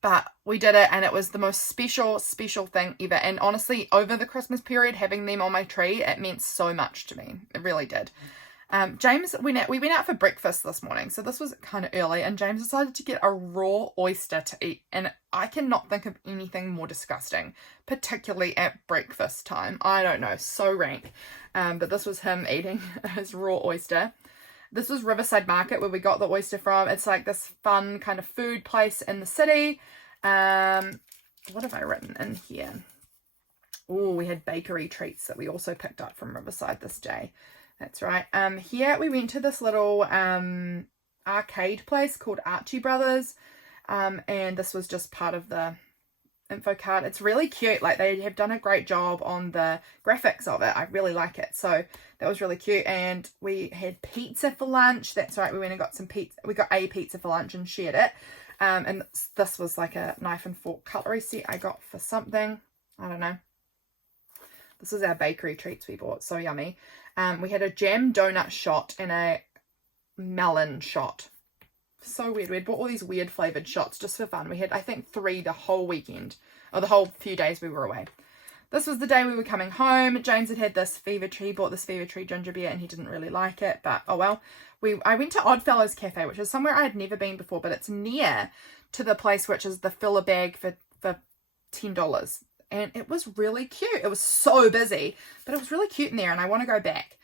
but we did it, and it was the most special thing ever. And honestly, over the Christmas period, having them on my tree, it meant so much to me. It really did. James, we went out for breakfast this morning, so this was kind of early, and James decided to get a raw oyster to eat, and I cannot think of anything more disgusting, particularly at breakfast time. I don't know, so rank. But this was him eating his raw oyster. This was Riverside Market, where we got the oyster from. It's like this fun kind of food place in the city. What have I written in here? Oh, we had bakery treats that we also picked up from Riverside this day. That's right. Here we went to this little arcade place called Archie Brothers. And this was just part of the info card. It's really cute. Like, they have done a great job on the graphics of it. I really like it. So that was really cute. And we had pizza for lunch. That's right. We went and got some pizza. We got a pizza for lunch and shared it. And this was like a knife and fork cutlery set I got for something. I don't know. This is our bakery treats we bought. So yummy. We had a jam donut shot and a melon shot. So weird. We had bought all these weird flavoured shots just for fun. We had, I think, 3 the whole weekend. Or the whole few days we were away. This was the day we were coming home. James had this Fever Tree, bought this Fever Tree ginger beer, and he didn't really like it. But, oh well. I went to Oddfellows Cafe, which is somewhere I had never been before. But it's near to the place which is the fill a bag for $10. And it was really cute. It was so busy, but it was really cute in there, and I want to go back.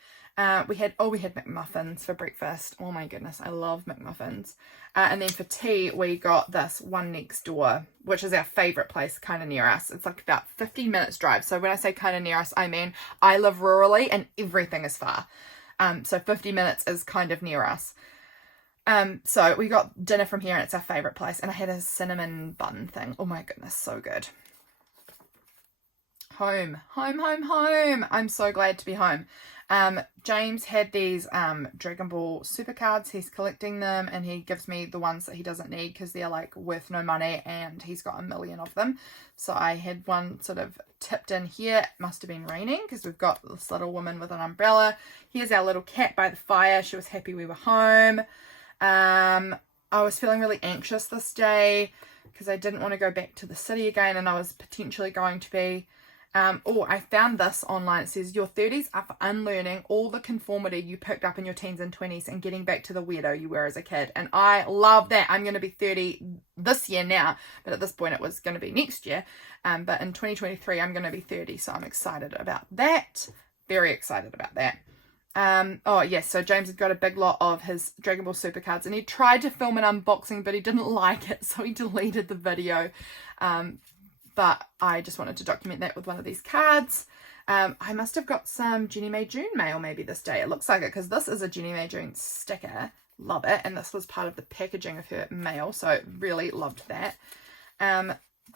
We had McMuffins for breakfast. Oh my goodness, I love McMuffins. And then for tea, we got this One Next Door, which is our favourite place, kind of near us. It's like about 15 minutes drive. So when I say kind of near us, I mean I live rurally and everything is far. So 50 minutes is kind of near us. So we got dinner from here, and it's our favourite place. And I had a cinnamon bun thing. Oh my goodness, so good. Home. I'm so glad to be home. James had these Dragon Ball super cards. He's collecting them, and he gives me the ones that he doesn't need because they're like worth no money, and he's got 1 million of them. So I had one sort of tipped in here. It must have been raining because we've got this little woman with an umbrella. Here's our little cat by the fire. She was happy we were home. I was feeling really anxious this day because I didn't want to go back to the city again, and I was potentially going to be. I found this online. It says your 30s are for unlearning all the conformity you picked up in your teens and 20s and getting back to the weirdo you were as a kid. And I love that. I'm going to be 30 this year now, but at this point it was going to be next year. But in 2023 I'm going to be 30, so I'm excited about that. Very excited about that. So James had got a big lot of his Dragon Ball Super cards, and he tried to film an unboxing, but he didn't like it, so he deleted the video. But I just wanted to document that with one of these cards. I must have got some Jenny May June mail maybe this day. It looks like it because this is a Jenny May June sticker. Love it. And this was part of the packaging of her mail. So really loved that.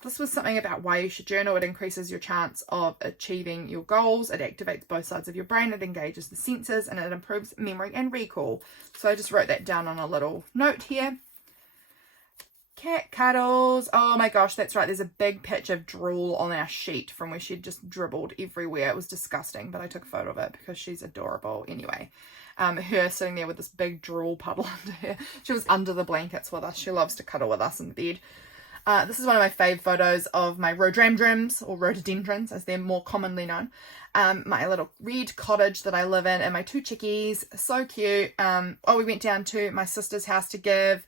This was something about why you should journal. It increases your chance of achieving your goals. It activates both sides of your brain. It engages the senses, and it improves memory and recall. So I just wrote that down on a little note here. Cat cuddles. Oh my gosh, that's right. There's a big patch of drool on our sheet from where she'd just dribbled everywhere. It was disgusting, but I took a photo of it because she's adorable. Anyway, her sitting there with this big drool puddle under her. She was under the blankets with us. She loves to cuddle with us in the bed. This is one of my fave photos of my rhododendrons, or rhododendrons as they're more commonly known. My little red cottage that I live in, and my 2 chickies. So cute. We went down to my sister's house to give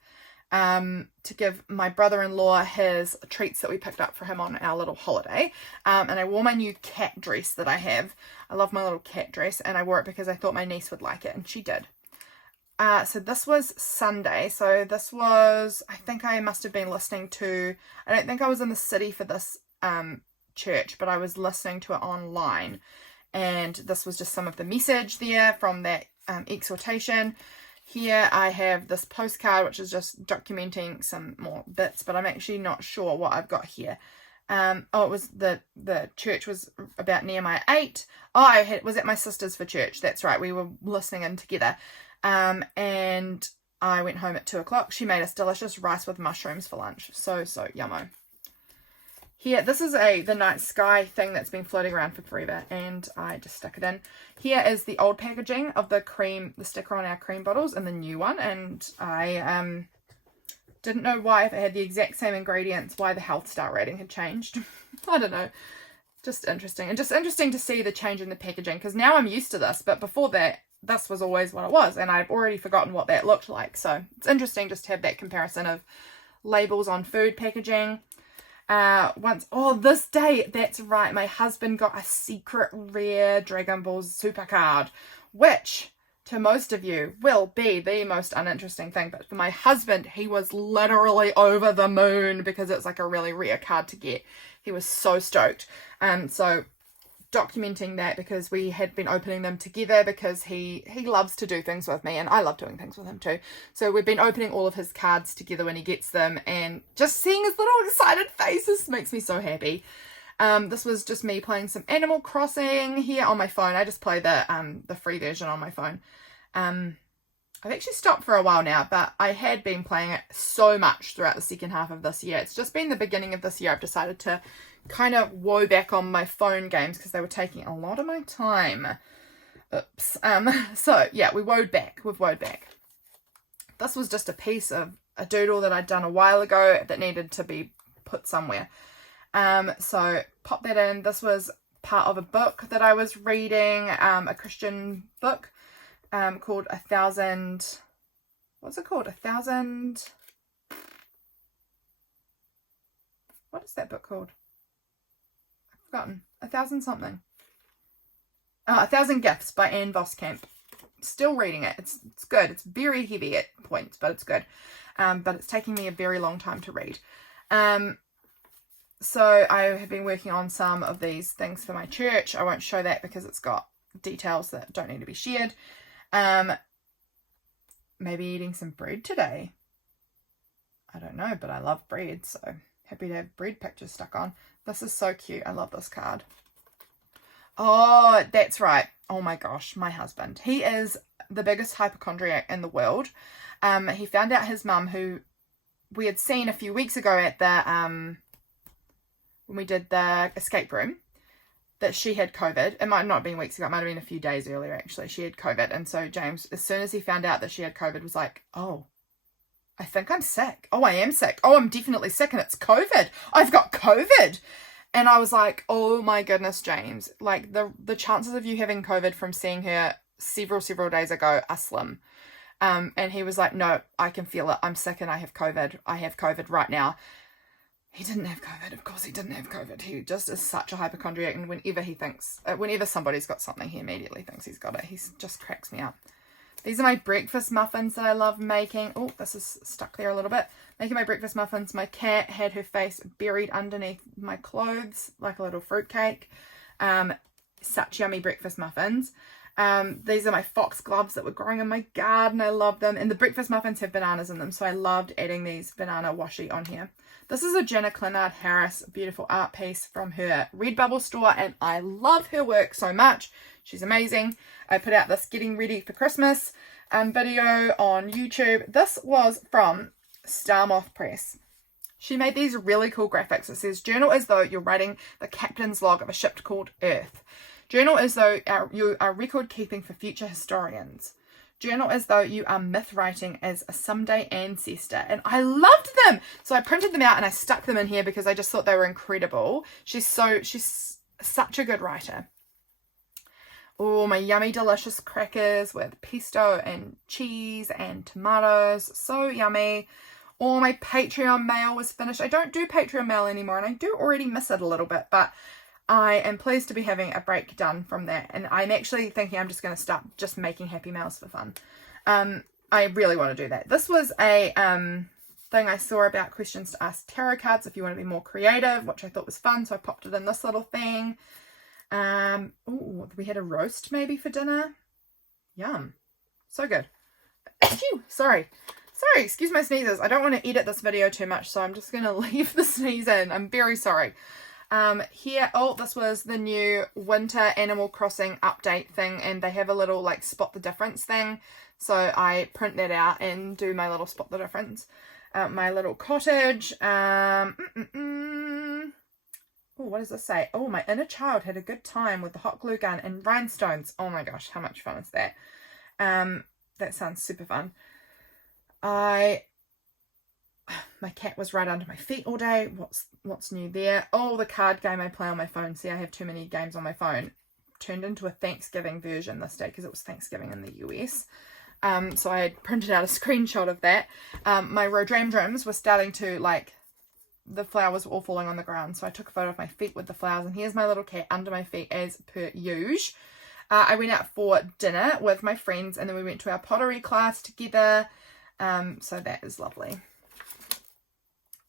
my brother-in-law his treats that we picked up for him on our little holiday. And I wore my new cat dress that I have. I love my little cat dress, and I wore it because I thought my niece would like it, and she did. So this was Sunday. So this was, I think I must have been listening to, I don't think I was in the city for this church, but I was listening to it online. And this was just some of the message there from that exhortation. Here I have this postcard, which is just documenting some more bits, but I'm actually not sure what I've got here. It was the church was about Nehemiah 8. I was at my sister's for church. That's right. We were listening in together. And I went home at 2 o'clock. She made us delicious rice with mushrooms for lunch. So yummo. Here, this is the night sky thing that's been floating around for forever, and I just stuck it in. Here is the old packaging of the sticker on our cream bottles, and the new one, and I Didn't know why, if it had the exact same ingredients, why the health star rating had changed. I don't know. Just interesting. And just interesting to see the change in the packaging, because now I'm used to this, but before that, this was always what it was, and I've already forgotten what that looked like. So it's interesting just to have that comparison of labels on food packaging. This day, that's right, my husband got a secret rare Dragon Ball Super card, which to most of you will be the most uninteresting thing, but for my husband, he was literally over the moon because it's like a really rare card to get. He was so stoked. So documenting that, because we had been opening them together, because he loves to do things with me and I love doing things with him too. So we've been opening all of his cards together when he gets them, and just seeing his little excited faces makes me so happy. This was just me playing some Animal Crossing here on my phone. I just play the free version on my phone. I've actually stopped for a while now, but I had been playing it so much throughout the second half of this year. It's just been the beginning of this year I've decided to kind of woe back on my phone games because they were taking a lot of my time. Oops. So yeah, we've woed back. This was just a piece of a doodle that I'd done a while ago that needed to be put somewhere. So pop that in. This was part of a book that I was reading, a Christian book, called 1,000, what's it called? 1,000, what is that book called? I've forgotten. 1,000 something. 1,000 Gifts by Anne Voskamp. Still reading it. It's good. It's very heavy at points, but it's good. But it's taking me a very long time to read. So I have been working on some of these things for my church. I won't show that because it's got details that don't need to be shared. Maybe eating some bread today. I don't know, but I love bread, so happy to have bread pictures stuck on. This is so cute. I love this card. Oh, that's right. Oh my gosh, my husband. He is the biggest hypochondriac in the world. He found out his mum, who we had seen a few weeks ago at the when we did the escape room, that she had COVID. It might not have been weeks ago, it might have been a few days earlier actually. She had COVID, and so James, as soon as he found out that she had COVID, was like, oh, I think I'm sick. Oh, I am sick. Oh, I'm definitely sick, and it's COVID. I've got COVID. And I was like, oh my goodness, James, like the chances of you having COVID from seeing her several days ago are slim. And he was like, no, I can feel it. I'm sick and I have COVID. I have COVID right now. He didn't have COVID. Of course he didn't have COVID. He just is such a hypochondriac, and whenever somebody's got something, he immediately thinks he's got it. He just cracks me up. These are my breakfast muffins that I love making. Oh, this is stuck there a little bit. Making my breakfast muffins. My cat had her face buried underneath my clothes like a little fruitcake. Such yummy breakfast muffins. These are my foxgloves that were growing in my garden. I love them. And the breakfast muffins have bananas in them, so I loved adding these banana washi on here. This is a Janaclinardharris beautiful art piece from her Redbubble store, and I love her work so much. She's amazing. I put out this getting ready for Christmas video on YouTube. This was from Starmoth Press. She made these really cool graphics. It says, journal as though you're writing the captain's log of a ship called Earth. Journal as though you are record keeping for future historians. Journal as though you are myth writing as a someday ancestor. And I loved them. So I printed them out and I stuck them in here because I just thought they were incredible. She's such a good writer. Oh, my yummy delicious crackers with pesto and cheese and tomatoes. So yummy. Oh, my Patreon mail was finished. I don't do Patreon mail anymore, and I do already miss it a little bit, but I am pleased to be having a break done from that. And I'm actually thinking I'm just going to start just making happy mails for fun. I really want to do that. This was a thing I saw about questions to ask tarot cards if you want to be more creative, which I thought was fun. So I popped it in this little thing. Oh, we had a roast maybe for dinner. Yum. So good. Sorry, excuse my sneezes. I don't want to edit this video too much, so I'm just going to leave the sneeze in. I'm very sorry. Here, this was the new winter Animal Crossing update thing, and they have a little like spot the difference thing, so I print that out and do my little spot the difference. My little cottage. Oh, what does this say? Oh, my inner child had a good time with the hot glue gun and rhinestones. Oh my gosh, how much fun is that? That sounds super fun. I my cat was right under my feet all day. What's new there? Oh, the card game I play on my phone. See, I have too many games on my phone. Turned into a Thanksgiving version this day because it was Thanksgiving in the US. So I had printed out a screenshot of that. My rhododendrons were starting to, like, the flowers were all falling on the ground. So I took a photo of my feet with the flowers. And here's my little cat under my feet as per usual. I went out for dinner with my friends. And then we went to our pottery class together. So that is lovely.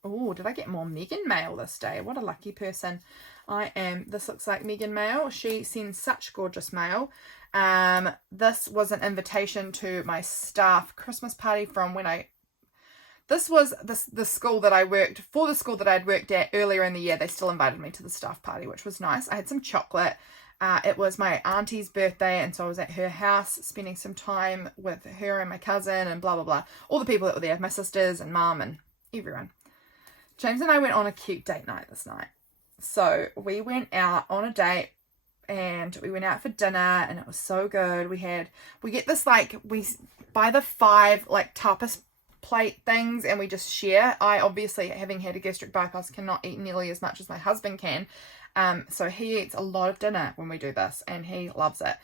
Oh, did I get more Megan mail this day? What a lucky person I am. This looks like Megan mail. She sends such gorgeous mail. This was an invitation to my staff Christmas party from when this was the school that I worked for, the school that I'd worked at earlier in the year. They still invited me to the staff party, which was nice. I had some chocolate. It was my auntie's birthday, and so I was at her house spending some time with her and my cousin and blah, blah, blah. All the people that were there, my sisters and mum and everyone. James and I went on a cute date night this night. So we went out on a date and we went out for dinner and it was so good. We get this, like, we buy the 5 like tapas plate things and we just share. I obviously, having had a gastric bypass, cannot eat nearly as much as my husband can. So he eats a lot of dinner when we do this and he loves it.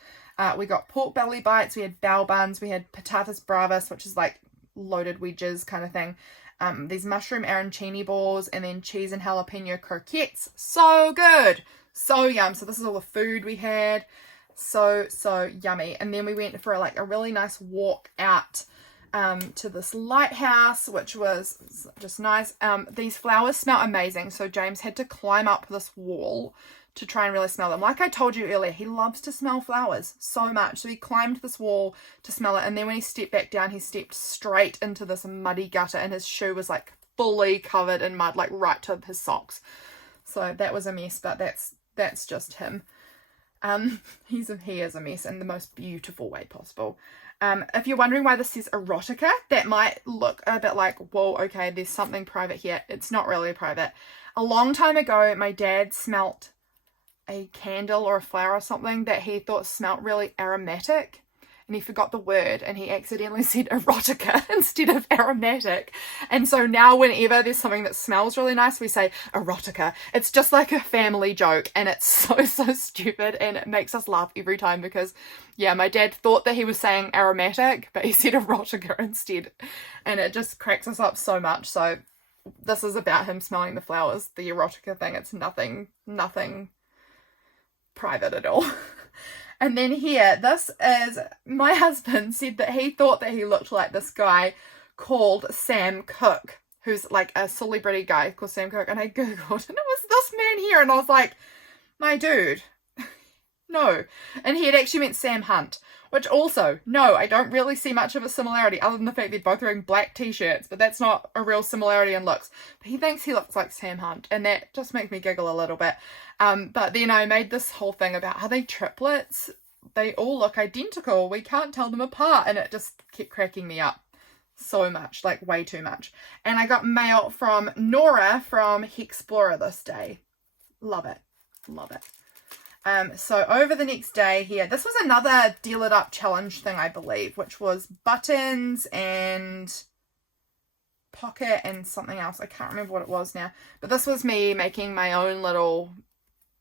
We got pork belly bites, we had bao buns, we had patatas bravas, which is like loaded wedges kind of thing. These mushroom arancini balls, and then cheese and jalapeno croquettes. So good. So yum. So this is all the food we had. So yummy. And then we went for a really nice walk out to this lighthouse, which was just nice. These flowers smell amazing. So James had to climb up this wall to try and really smell them. Like I told you earlier, he loves to smell flowers so much. So he climbed this wall to smell it. And then when he stepped back down, he stepped straight into this muddy gutter and his shoe was like fully covered in mud, like right to his socks. So that was a mess, but that's just him. He is a mess in the most beautiful way possible. If you're wondering why this says erotica, that might look a bit like, whoa, okay, there's something private here. It's not really private. A long time ago, my dad smelt a candle or a flower or something that he thought smelt really aromatic, and he forgot the word and he accidentally said erotica instead of aromatic. And so now whenever there's something that smells really nice, we say erotica. It's just like a family joke and it's so stupid and it makes us laugh every time because yeah, my dad thought that he was saying aromatic but he said erotica instead, and it just cracks us up so much. So this is about him smelling the flowers. The erotica thing, it's nothing private at all. And then here, this is, my husband said that he thought that he looked like this guy called Sam Cooke, who's like a celebrity guy called Sam Cooke, and I googled and it was this man here, and I was like, my dude, no. And he had actually meant Sam Hunt, which also, no, I don't really see much of a similarity other than the fact they're both wearing black t-shirts, but that's not a real similarity in looks. But he thinks he looks like Sam Hunt, and that just makes me giggle a little bit. But then I made this whole thing about, are they triplets? They all look identical. We can't tell them apart. And it just kept cracking me up so much, like way too much. And I got mail from Nora from Hexplorer this day. Love it. Love it. So over the next day here, this was another Deal It Up challenge thing, I believe, which was buttons and pocket and something else. I can't remember what it was now. But this was me making my own little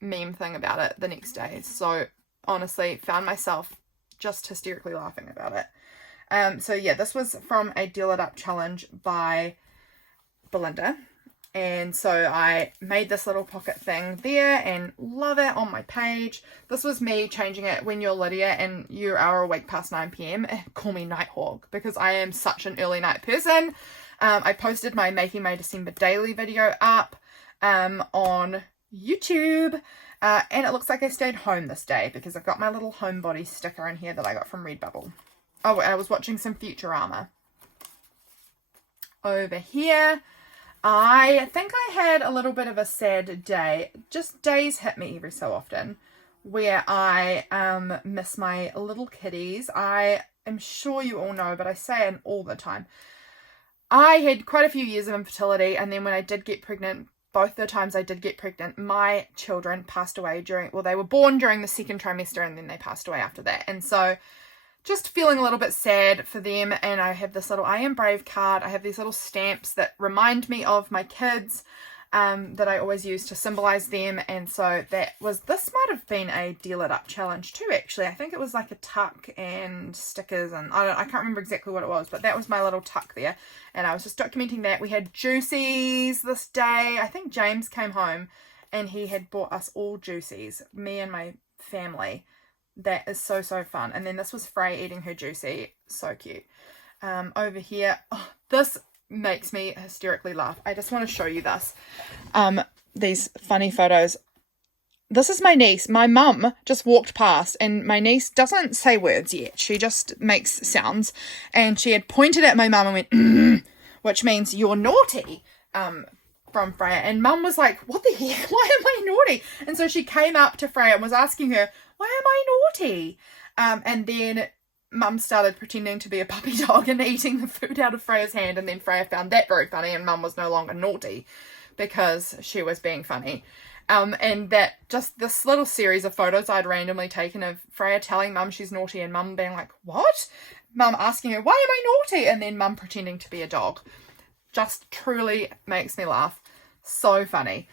meme thing about it the next day. So honestly, found myself just hysterically laughing about it. So yeah, this was from a Deal It Up challenge by Belinda. And so I made this little pocket thing there and love it on my page. This was me changing it when you're Lydia and you are awake past 9 p.m. Call me Nighthawk because I am such an early night person. I posted my Making My December Daily video up on YouTube. And it looks like I stayed home this day because I've got my little homebody sticker in here that I got from Redbubble. Oh, I was watching some Futurama. Over here, I think I had a little bit of a sad day. Just days hit me every so often where I miss my little kitties. I am sure you all know, but I say it all the time. I had quite a few years of infertility, and then when I did get pregnant, both the times I did get pregnant, my children passed away they were born during the second trimester and then they passed away after that. And so just feeling a little bit sad for them. And I have this little I am brave card. I have these little stamps that remind me of my kids, that I always use to symbolize them. And so this might have been a Deal It Up challenge too, actually. I think it was like a tuck and stickers, and I can't remember exactly what it was, but that was my little tuck there. And I was just documenting that. We had juicies this day. I think James came home and he had bought us all juicies, me and my family. That is so fun. And then this was Frey eating her juicy. So cute. Over here, this makes me hysterically laugh. I just want to show you this. These funny photos. This is my niece. My mum just walked past, and my niece doesn't say words yet. She just makes sounds. And she had pointed at my mum and went, which means you're naughty, from Freya. And mum was like, what the heck? Why am I naughty? And so she came up to Freya and was asking her, why am I naughty? And then mum started pretending to be a puppy dog and eating the food out of Freya's hand. And then Freya found that very funny, and mum was no longer naughty because she was being funny. And that just this little series of photos I'd randomly taken of Freya telling mum she's naughty and mum being like, what? Mum asking her, why am I naughty? And then mum pretending to be a dog. Just truly makes me laugh. So funny.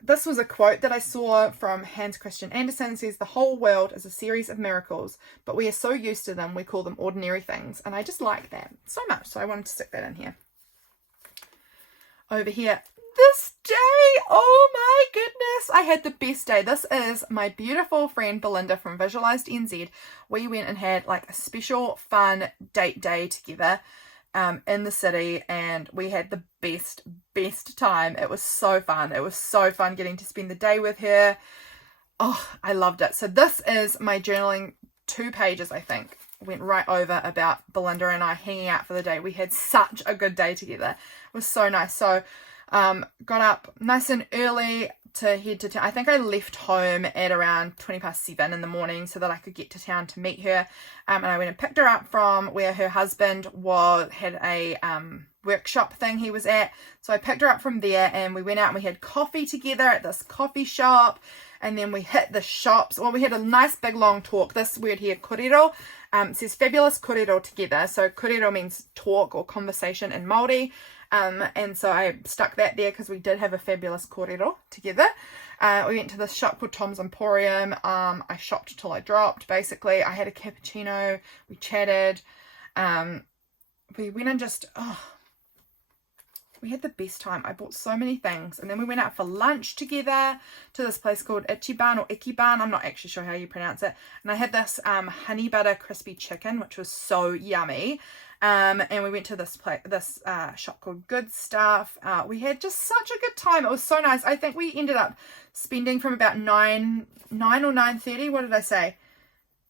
This was a quote that I saw from Hans Christian Andersen. It says, the whole world is a series of miracles, but we are so used to them, we call them ordinary things. And I just like that so much. So I wanted to stick that in here. Over here, this day, oh my goodness, I had the best day. This is my beautiful friend Belinda from Visualized NZ. We went and had like a special fun date day together in the city, and we had the best time. It was so fun. It was so fun getting to spend the day with her. Oh, I loved it. So this is my journaling 2 pages, I think. Went right over about Belinda and I hanging out for the day. We had such a good day together. It was so nice. So got up nice and early to head to town. I think I left home at around 7:20 in the morning so that I could get to town to meet her. And I went and picked her up from where her husband had a workshop thing he was at. So I picked her up from there, and we went out and we had coffee together at this coffee shop. And then we hit the shops. Well, we had a nice big long talk. This word here, korero, says fabulous korero together. So korero means talk or conversation in Māori. And so I stuck that there because we did have a fabulous korero together. We went to this shop called Tom's Emporium. I shopped till I dropped, basically. I had a cappuccino. We chatted. We went and just, we had the best time. I bought so many things. And then we went out for lunch together to this place called Ichiban or Ikiban. I'm not actually sure how you pronounce it. And I had this honey butter crispy chicken, which was so yummy. And we went to this shop called Good Stuff. We had just such a good time. It was so nice. I think we ended up spending from about 9 or 9:30. What did I say?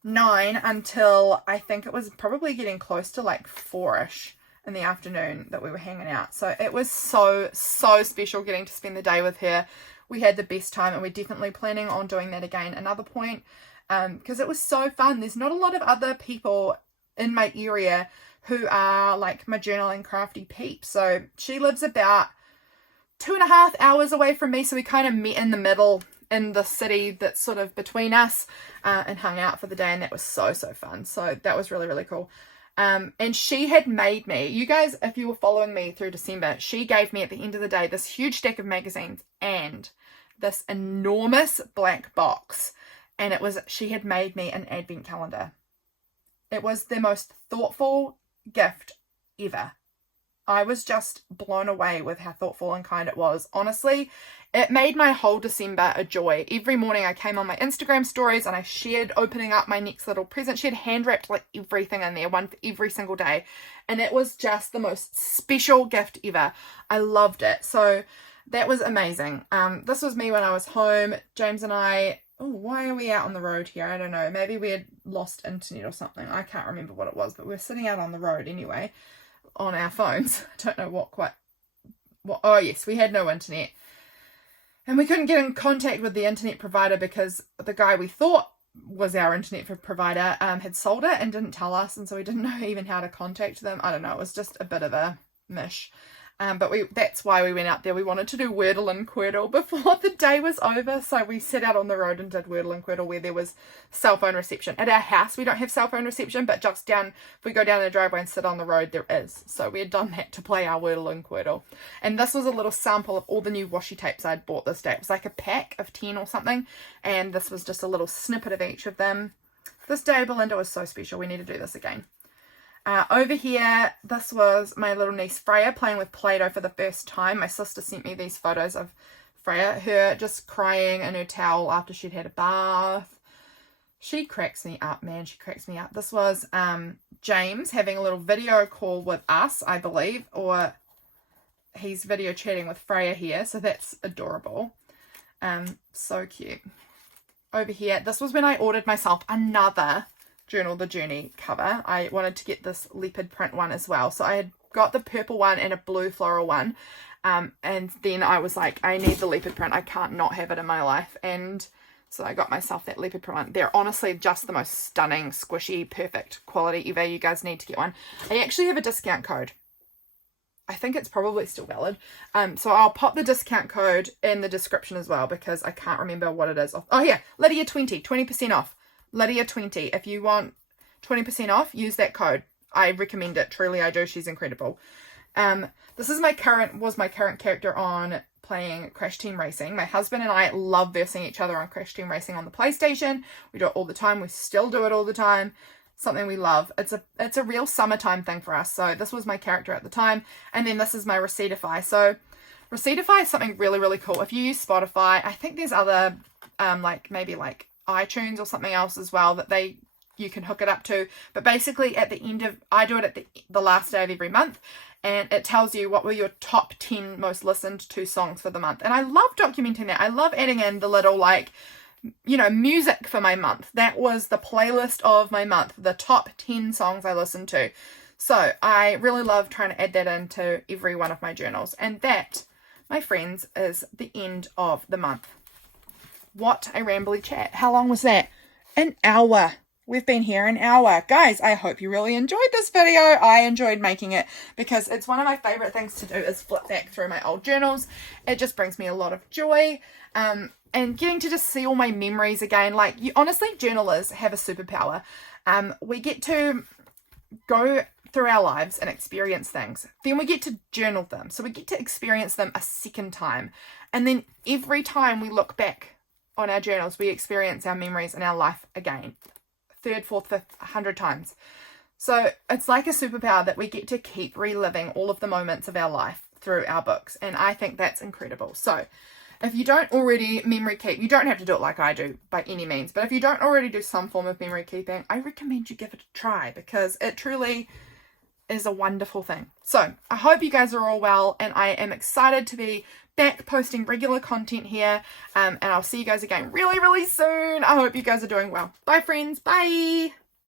9 until I think it was probably getting close to like 4ish in the afternoon that we were hanging out. So it was so special getting to spend the day with her. We had the best time, and we're definitely planning on doing that again another point, because it was so fun. There's not a lot of other people in my area who are like my journaling crafty peeps. So she lives about 2.5 hours away from me, so we kind of met in the middle in the city that's sort of between us, and hung out for the day, and that was so fun. So that was really cool. And she had made me, you guys, if you were following me through December, she gave me at the end of the day this huge stack of magazines and this enormous black box. And she had made me an advent calendar. It was the most thoughtful gift ever. I was just blown away with how thoughtful and kind it was. Honestly, it made my whole December a joy. Every morning I came on my Instagram stories and I shared opening up my next little present. She had hand wrapped like everything in there, one for every single day. And it was just the most special gift ever. I loved it. So that was amazing. This was me when I was home. James and I, why are we out on the road here? I don't know. Maybe we had lost internet or something. I can't remember what it was, but we were sitting out on the road anyway on our phones. I don't know what. Oh yes, we had no internet. And we couldn't get in contact with the internet provider because the guy we thought was our internet provider had sold it and didn't tell us. And so we didn't know even how to contact them. I don't know. It was just a bit of a mish. But that's why we went out there. We wanted to do Wordle and Quirtle before the day was over. So we set out on the road and did Wordle and Quirtle where there was cell phone reception. At our house, we don't have cell phone reception, but just down, if we go down the driveway and sit on the road, there is. So we had done that to play our Wordle and Quirtle. And this was a little sample of all the new washi tapes I'd bought this day. It was like a pack of 10 or something. And this was just a little snippet of each of them. This day, Belinda, was so special. We need to do this again. Over here, this was my little niece Freya playing with Play-Doh for the first time. My sister sent me these photos of Freya, her just crying in her towel after she'd had a bath. She cracks me up, man. She cracks me up. This was James having a little video call with us, I believe, or he's video chatting with Freya here, so that's adorable. So cute. Over here, this was when I ordered myself another Journal the Journey cover. I wanted to get this leopard print one as well. So I had got the purple one and a blue floral one. And then I was like, I need the leopard print. I can't not have it in my life. And so I got myself that leopard print one. They're honestly just the most stunning, squishy, perfect quality ever. You guys need to get one. I actually have a discount code. I think it's probably still valid. So I'll pop the discount code in the description as well because I can't remember what it is. Oh yeah, Lydia 20% off. Lydia 20. If you want 20% off, use that code. I recommend it. Truly, I do. She's incredible. This is my current character on playing Crash Team Racing. My husband and I love versing each other on Crash Team Racing on the PlayStation. We do it all the time. We still do it all the time. Something we love. It's a real summertime thing for us. So this was my character at the time. And then this is my Receiptify. So Receiptify is something really, really cool. If you use Spotify, I think there's other, maybe iTunes or something else as well that you can hook it up to. But basically at the end of, I do it at the last day of every month, and it tells you what were your top 10 most listened to songs for the month. And I love documenting that. I love adding in the little music for my month. That was the playlist of my month, the top 10 songs I listened to. So I really love trying to add that into every one of my journals. And that, my friends, is the end of the month. What a rambly chat. How long was that? An hour. We've been here an hour. Guys, I hope you really enjoyed this video. I enjoyed making it because it's one of my favorite things to do is flip back through my old journals. It just brings me a lot of joy. And getting to just see all my memories again. Honestly, journalers have a superpower. We get to go through our lives and experience things. Then we get to journal them. So we get to experience them a second time. And then every time we look back on our journals, we experience our memories in our life again. Third, fourth, fifth, 100 times. So it's like a superpower that we get to keep reliving all of the moments of our life through our books. And I think that's incredible. So if you don't already memory keep, you don't have to do it like I do by any means, but if you don't already do some form of memory keeping, I recommend you give it a try because it truly is a wonderful thing. So I hope you guys are all well, and I am excited to be back posting regular content here, and I'll see you guys again really, really soon. I hope you guys are doing well. Bye friends. Bye.